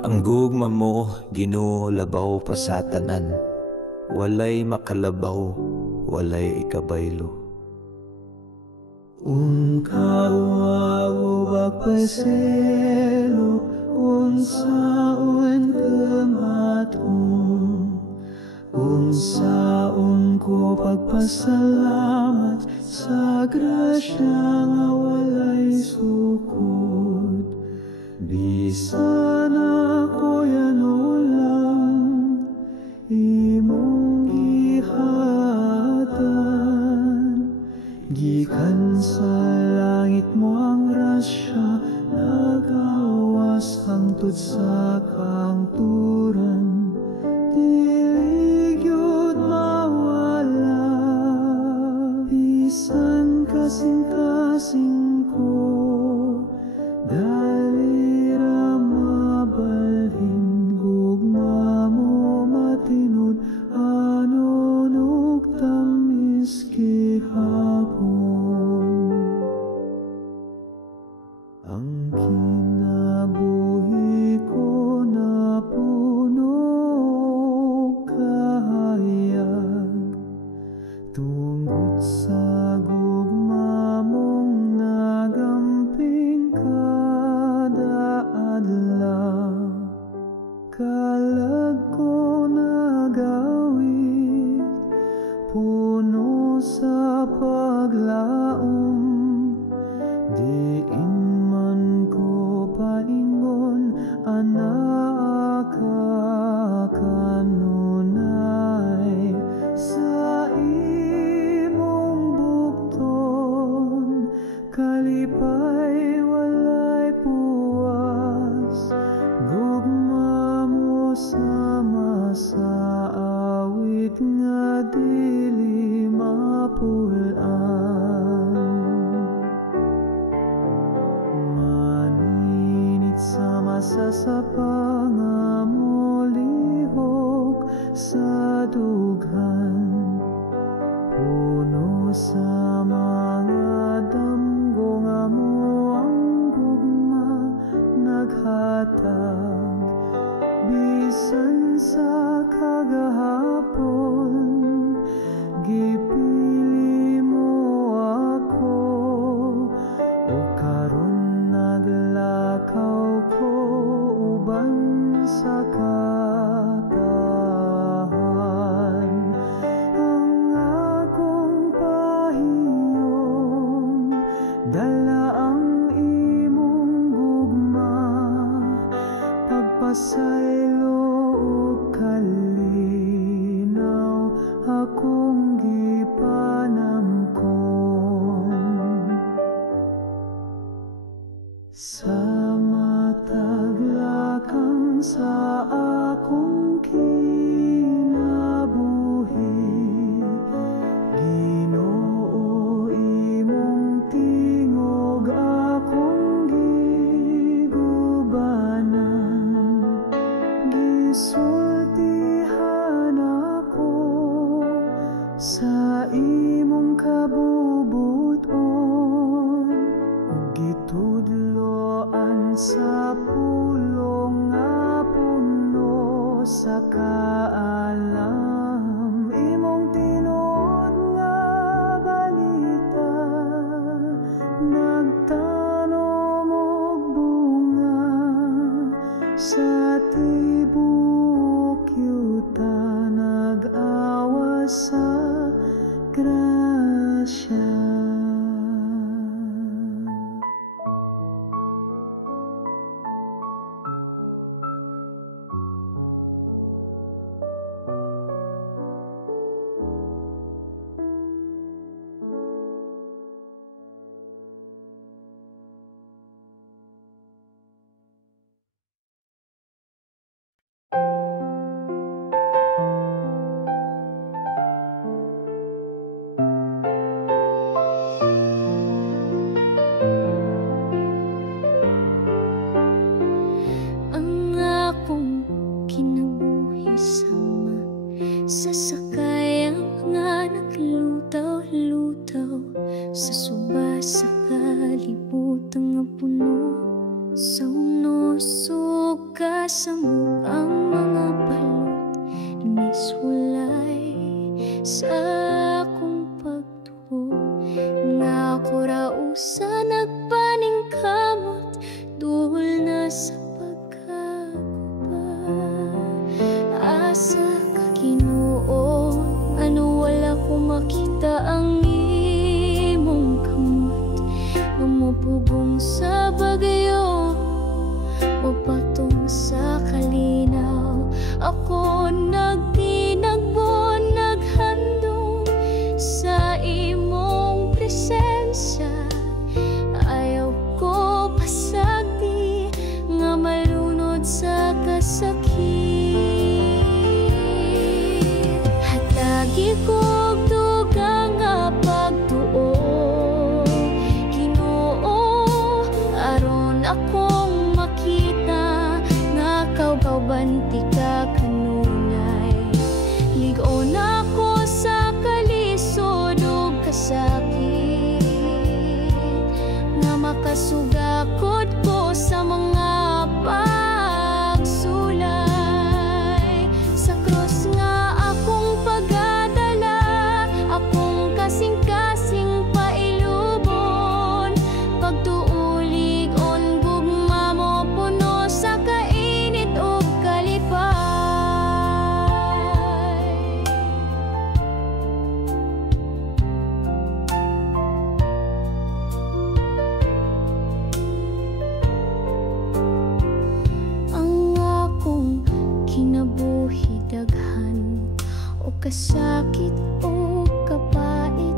Ang gugma mo, Ginoo, labaw pa sa tanan. Walay makalabaw, walay ikabaylo. Kawaw pagpaselo, unsaon kamatong Kung saon ko pagpasalamat sa grasya nga walay sukod. Bisan ako yan ulang imong gihatag, gikan sa langit mo ang grasya, nagawas hangtod sa kangturan. Dili gyud mawala, bisan kasing-kasing ko, dali ra mabalhin. Gugma mo matinud, anon ug tamis gihapon. Ang kinabuhi ko napuno kahayag, tungod sa gugma mong nagamping kada adlaw. Kalag ko nagawid, puno sa paglaom. Diin man ko paingon, ana ka kanunay. Sa imong bukton, kalipay walay puwas. Gugma mo sama sa awit nga dili mapulaan. Maninit sama sa sapa nga molihok sa dughan, puno sa mga damgo nga mo ang gugma naghatag. Bisan sa kagahapon, gipili mo ako, o karon naglakaw ko uban sa katahan. Ang akong pahiyon, dala ang imong gugma, pagpasaylo ug kalinaw akong gipanamkon. Sa mataglakang sa akong kinabuhi, Ginoo imong tingog akong gigubanan. Gisultihan ako sa imong kabubuton, ug gitudloan sa pulong nga puno sa kaalam. Imong tinuod nga balita, nagtanom og bunga sa tibok yuta, nag-awas sa grasya. Ang akong kinabuhi sama sa sakayang nga naglutaw-lutaw, sa suba sa kalibutan nga puno sa unos ug kasamok. Ang mga balot nisulay sa akong pagtuo, nga ako ra usa nagpaningkamot, duol na sa pagkaguba. Asa ka Ginoo kasakit o kapait,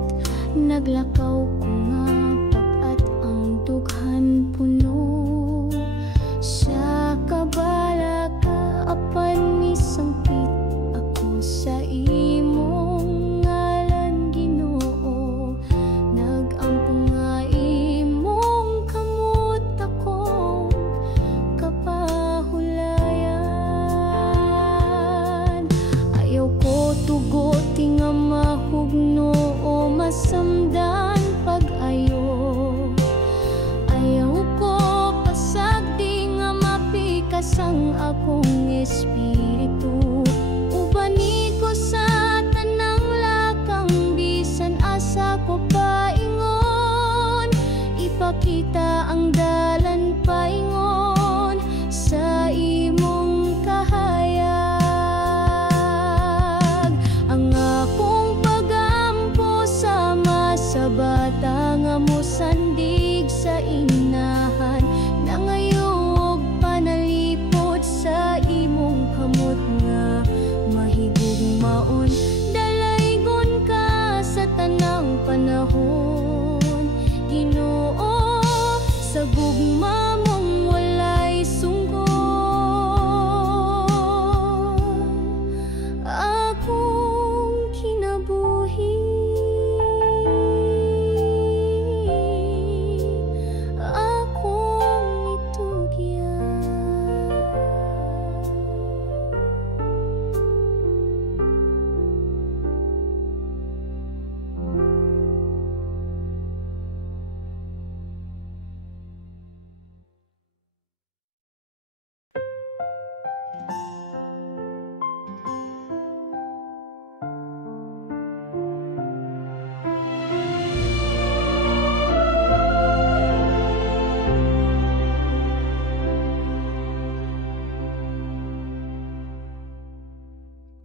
naglakaw ko nga pag-at ang dughan puno. Sa kabala ka apan misangpit ako sa imong ngalan, Ginoo. Nag-ampong nga imong kamot akong kapahulayan. Ayaw ko tugoti nga mahugno o masamdan pag-ayo. Ayaw ko pasagdi nga mapikas ang akong espiritu. Ubani ko sa tanang lakang bisan asa ko paingon. Ipakita ang dalan paingon sa imong kahayag. Ang akong pagampo sama sa bata nga mosandig sa inahan. Nangayog panalipod sa imong kamot nga mahigugmaon. Dalaygon ka sa tanang panahon, Ginoo. Sa gugma mong walay sungkon, akong kinabuhi, akong itugyan.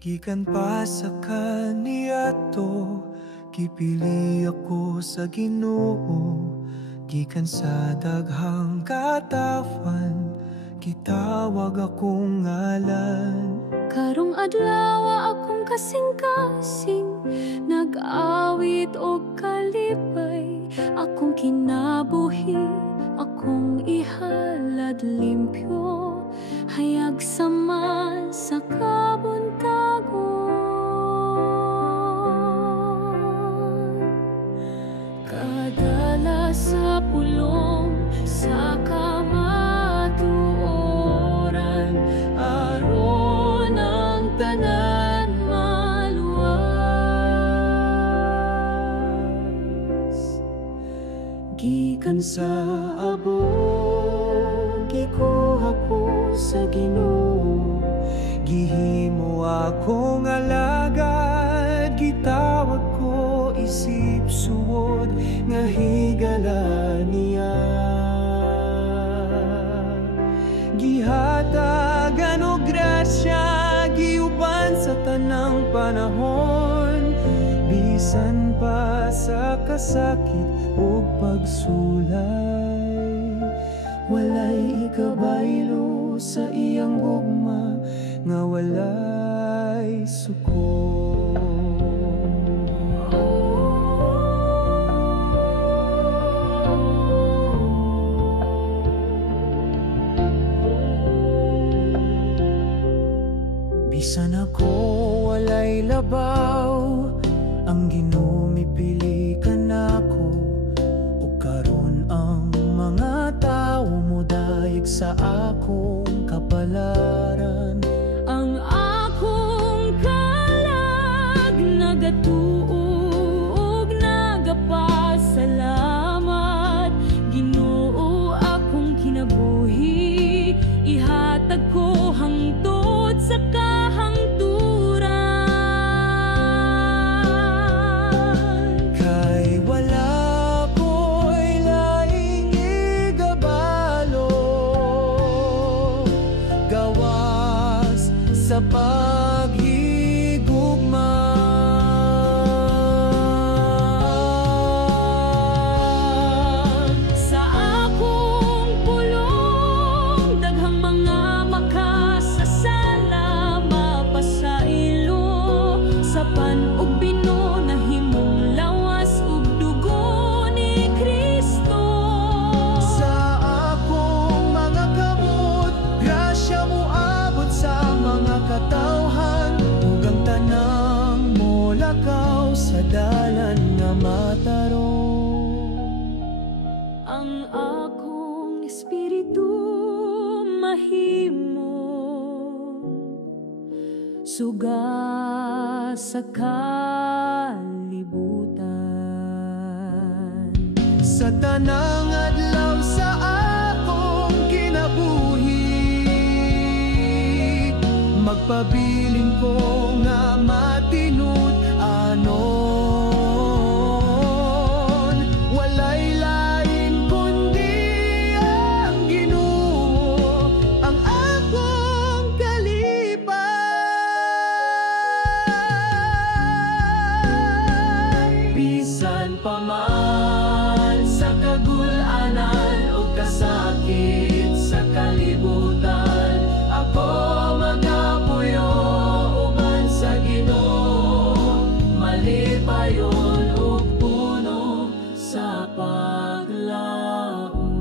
Gikan pa sa kaniadto, gipili ako sa Ginoo. Gikan sa daghang katawan, gitawag akong ngalan. Karong adlaw akong kasing-kasing, nag-awit o kalipay. Akong kinabuhi, akong ihalad limpyo, hayag saman sa kabuntagon. Kadala sa pulong, sa kamatuoran, aron ang tanan maluwas. Gikan sa abog, gikuha ko sa Ginoo. Gihimo akong alagad, gitawag ko isip suwod, nga higala niya. Gihatagan o grasya, giuban sa tanang panahon, bisan pa sa kasakit o pagsulay. Walay ikabaylo sa iyang gugma, nga walay suko. bisan ako walay labaw, ang Ginoo mipili ka nako. Ug karon ang mga tao mo dayeg sa akong kapalaran. Ang akong kalag nagatuog, nagapasalamat. Ginoo akong kinabuhi, ihatag ko hangtod sa kahangturan. Kay wala ko'y laing igabalo, suga sa kalibutan. Sa tanang adlaw sa akong kinabuhi, magpabilin ko nga matinud anon. Walay lain kundi ang Ginoo, ang akong kalipay. Bisan pa man sa kagulanan o kasakit sa kalibutan, ako magapuyo uban sa Ginoo, malipayon ug puno sa paglaom.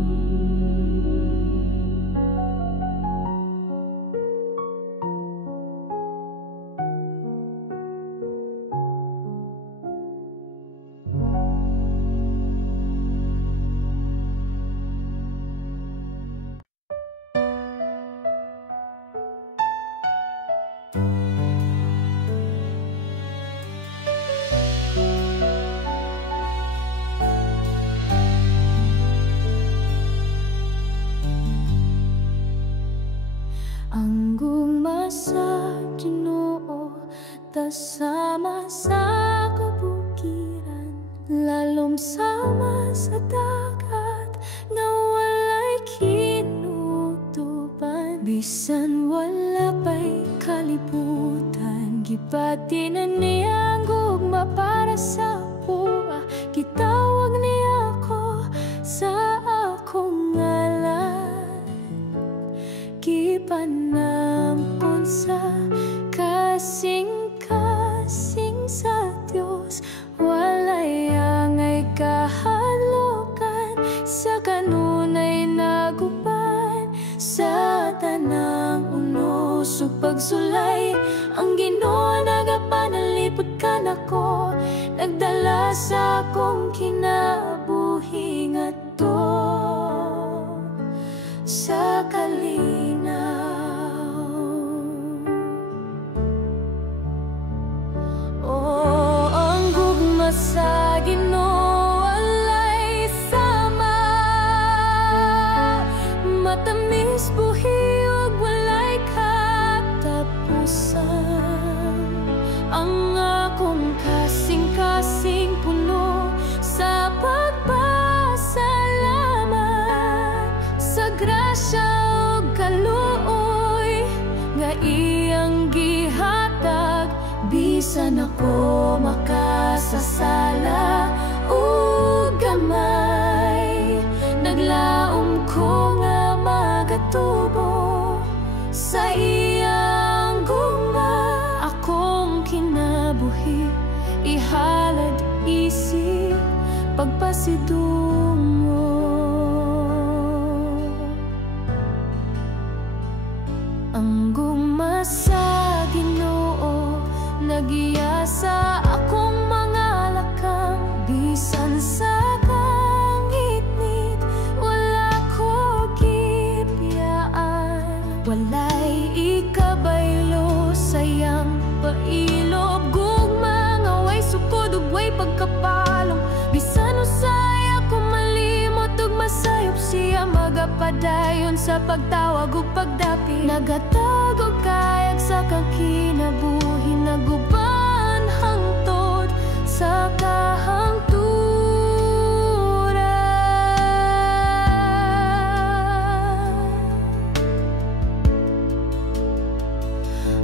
Ang gugma sa Ginoo, tasama sa kabukiran, lalom sama sa dagat, nga walay kinutuban. Bisan wala pa'y kalibutan, gipati na niya ang gugma para sa buwa. Gitawag niya ako sa akong ngalan, gipanampun sa kasing-kasing sa Dios. Walay angay kahalokan, sa kanunay naguban, sa tanang unos ug pagsulay. Ang Ginoo nagapanalipod ka nako, nagdala sa akong kinabuhi ngadto sa kalinaw. Oh, ang gugma sa Ginoo walay sama, matamis buhi ug walay katapusan. Ang akong kasing-kasing puno sa pagpasalamat, sa grasya o kaluoy nga iyang gihatag. Bisan ako makasasala o gamay, naglaom ko nga magatubo sa iyang gugma. Akong kinabuhi ihalad isip pagpasidungo. Ang gugma sa Ginoo nagiya sa akong mga lakang. Bisan sa kangit-ngit wala ko gipiyaan, walay ikabaylo sayang pailob. Gugma nga way sukod ug way pagkapalong, bisan usay ako malimot ug masayop siya magapadayon sa pagtawag ug pagdapi. Nagatag og kayag sa kang kinabuhi, naguban hangtod sa kahangturan.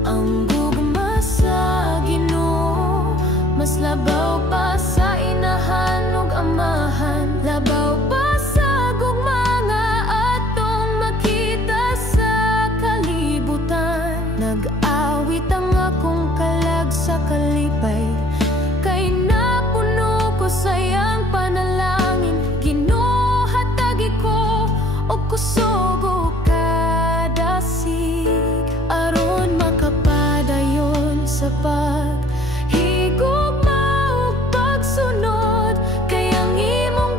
Ang gugma sa Ginoo mas labaw pa sa inahan ug amahan, labaw pa sa gugma nga atong makita sa kalibutan. Nag-awit ang akong kalag sa kalipay, kay napuno ko sayang panalangin. Ginoo hatagi ko og kusog o kadasig, aron makapadayon sa paghigugma ug pagsunod. Kay ang imong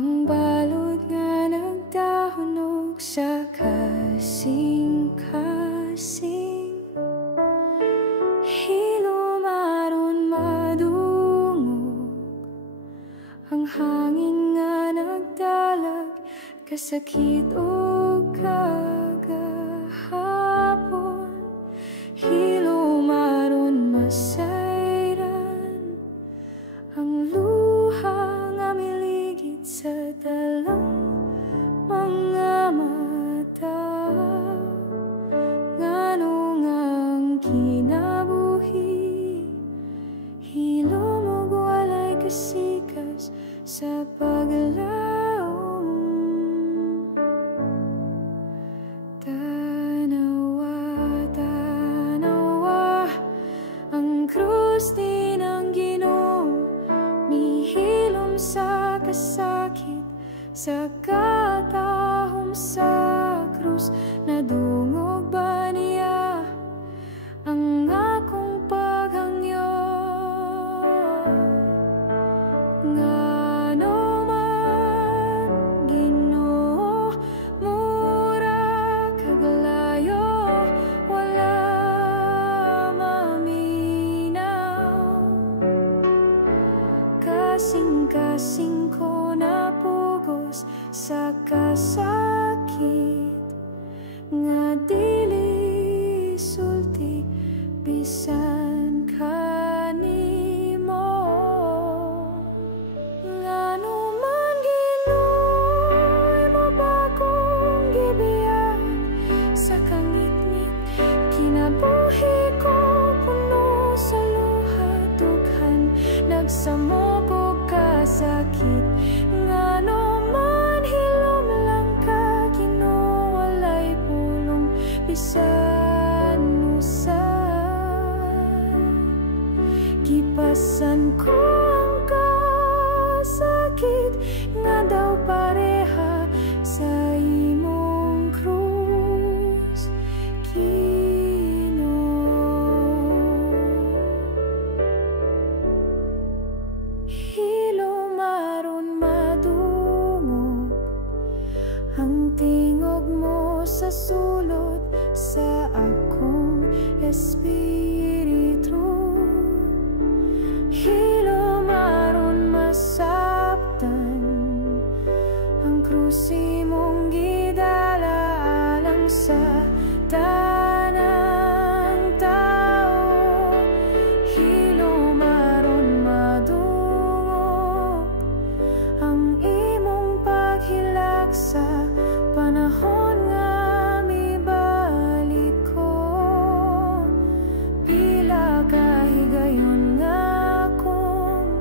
Ang balod nga nagdahunog sa kasing-kasing, hilom aron madungog. Ang hangin nga nagdalag kasakit o kagahapon, hilom aron masayran. Ang luha nga miligid sa dalang mga mata, ngano nga ang kinabuhi, hilom ug walay kasikas sa paglaom. Tanawa, tanawa, ang krus din ang Ginoo, mihilom sa kasakit, sa katahom sa krus. Nadungog ba niya ang akong paghangyo? Ngano man Ginoo, mura kagalayo, wala maminaw. Kasing-kasing ko napugos sa kasakit, nga dili sulti bisan kanimo. Ngano man Ginoo, imo ba kong gibiyan sa kangit-ngit, kinabuhi ko puno sa luha, dughan nagsamog kasakit. Ngano man hilom lang ka Ginoo, walay pulong bisan usan. Gipasan ko ang kasakit, nga daw pareha sa imong krus, Ginoo. Hilom aron madungog ang tingog mo sa sulod sa akong espiritu. Hilom aron masabtan ang krus imong gidala alang sa tanang tao. Hilom aron madungog ang imong paghilak sa panahon nga mibalik ko. Pila kahigayon nga akong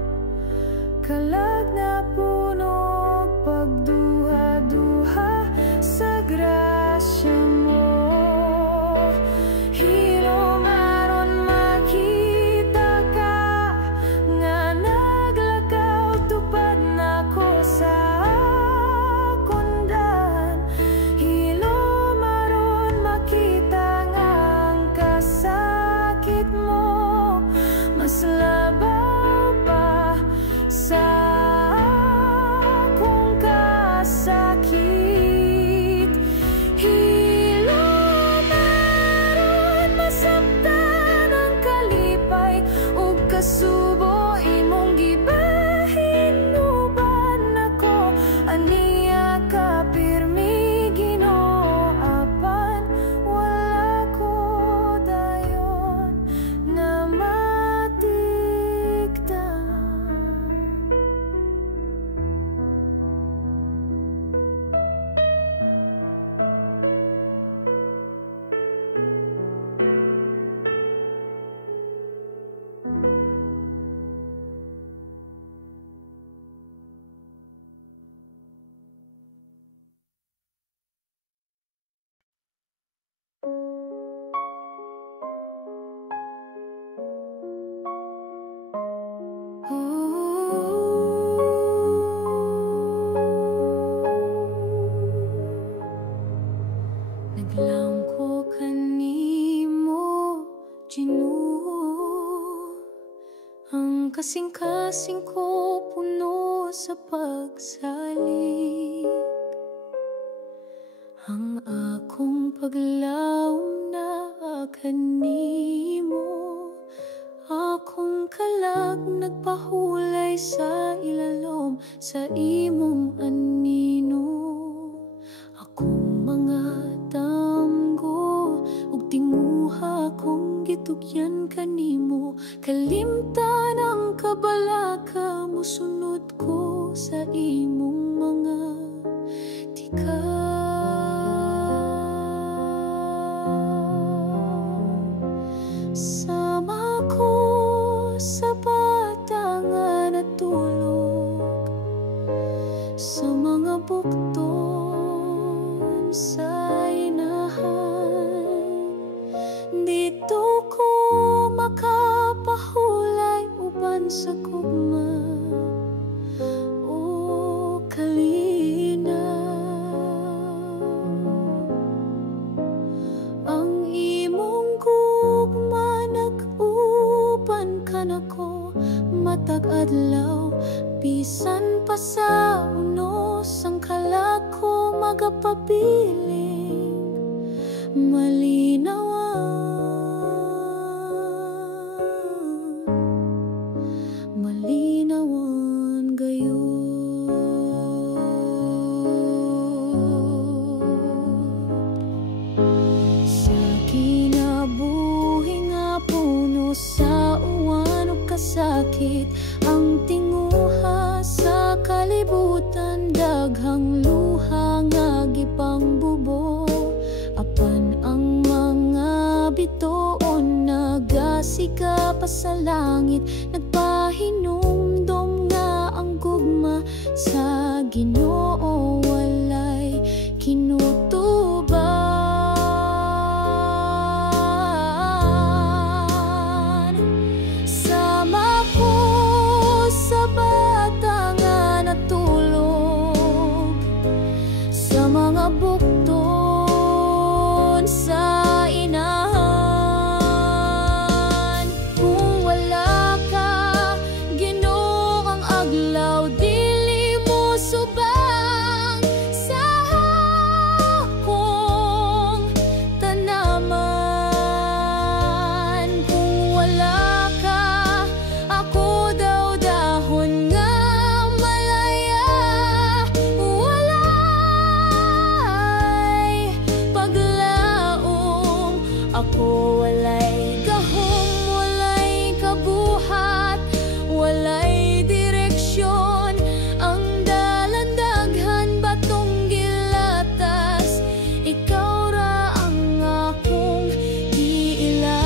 kalag na punog, pagduha-duha sa grasya mo. Hilom aron makita ka, nga naglakaw tupad nako sa kundan. Hilom aron makita nga ang kasakit mo mas labaw pa sa akong kasakit. Hilom aron masabtan ang kalipay ug kasubo, imong gibahin uban ako. Aniya ka pirmi Ginoo, apan wala ko dayon na matikdan. Naglangko kanimo Ginoo, ang kasing-kasing ko puno sa pagsalik. Ang akong paglaom na kanimo, akong kalag nagpahulay sa ilalom sa imong anino. Akong mga damgo ug tinguha kong gitugyan kanimo, kalimtan ang kabalaka mo, sunod ko sa imong mga tikas. Sama ko sa bata nga natulog sa mga bukton sa inahan. Dito ko makapahulay uban sa gugma o kalinaw. Ang imong gugma nag-uban ka nako matag adlaw, bisan pa sa unos ang kalako magapabiling malinawan gayon. Sa kinabuhi nga puno sa uwan o kasakit, ang tinguha sa kalibutan, daghang luha nga gipangbubo. Apan ang mga bituon nagasiga pa sa langit, nagpahinumdom nga ang gugma sa Ginoo walay kinutuban. Sama ko sa bata nga natulog sa mga bukton sa inahan. Kung wala ka, Ginoo, ang aglaw dili mo subang sa akong tanaman. Kung wala ka, ako daw dahon nga malaya, walay paglaom. Ako walay gahom, walay kabuhat, walay direksyon. Ang dalandaghan batong gilatas, ikaw ra ang akong giila.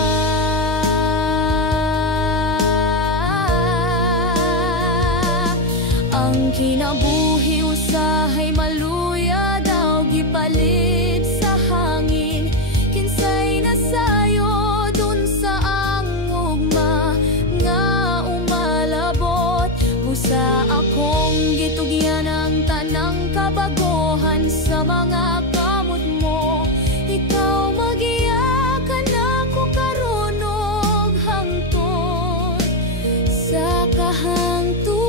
Ang kinabuhi usahay maluya daw gipalit sa hangin. Kinsay nasayo dun sa ang ugma nga umalabot. Busa akong gitugyan ang tanang kabagohan sa mga kamot mo. Ikaw magiyakan ako karon og hangtod sa kahangturan.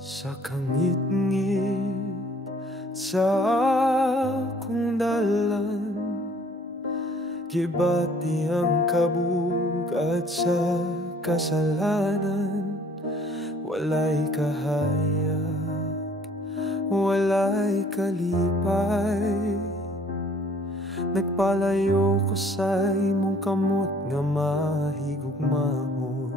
Sa kangit-ngit sa akong dalan, gibati ang kabugat sa kasalanan. Walay kahayag, walay kalipay, nagpalayo ko sa imong kamot nga mahigugmahon.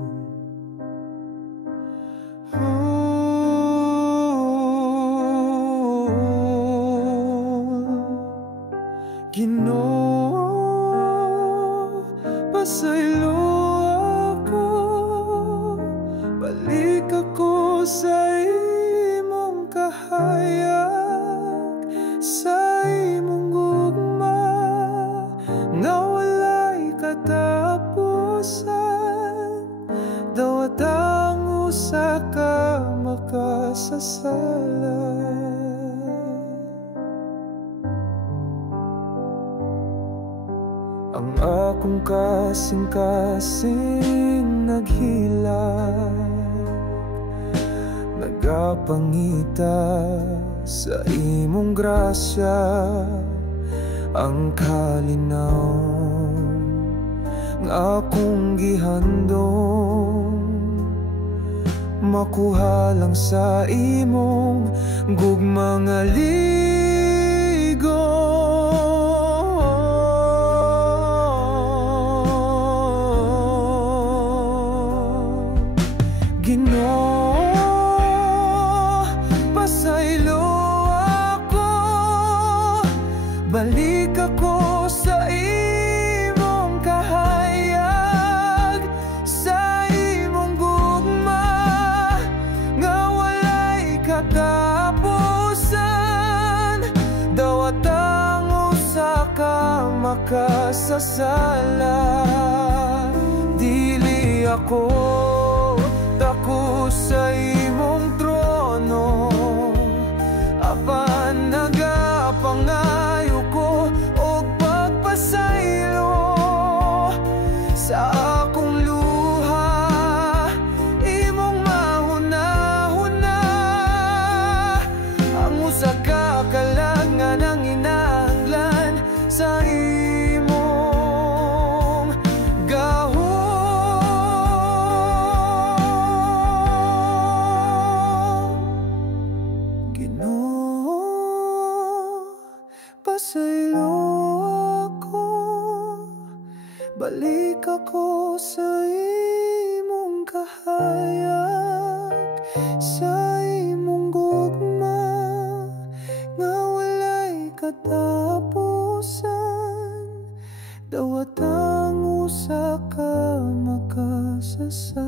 Ginoo, pasaylo ako, balik ako sa imong kahayag, sa imong gugma nga walay katapusan. Dawat ang usa ka makasasala. Ang akong kasing-kasing naghilag, nagapangita sa imong grasya. Ang kalinaw nga akong gihandong, makuha lang sa imong gugma nga ligo. Ginoo, pasaylo ako, balik ako sa imong kahayag, sa imong gugma nga walay katapusan. Dawat ang usa ka makasasala. Dili ako tako sa imong trono, apan nagapangayo ko og pagpasaylo sa akong luha. Imong mahuna-huna ang usa ka kalangan ang inahanglan sa imong gahom. Pasaylo ako, balik ako sa imong kahayag, sa imong gugma nga walay katapusan. Dawat ang usa ka makasasala.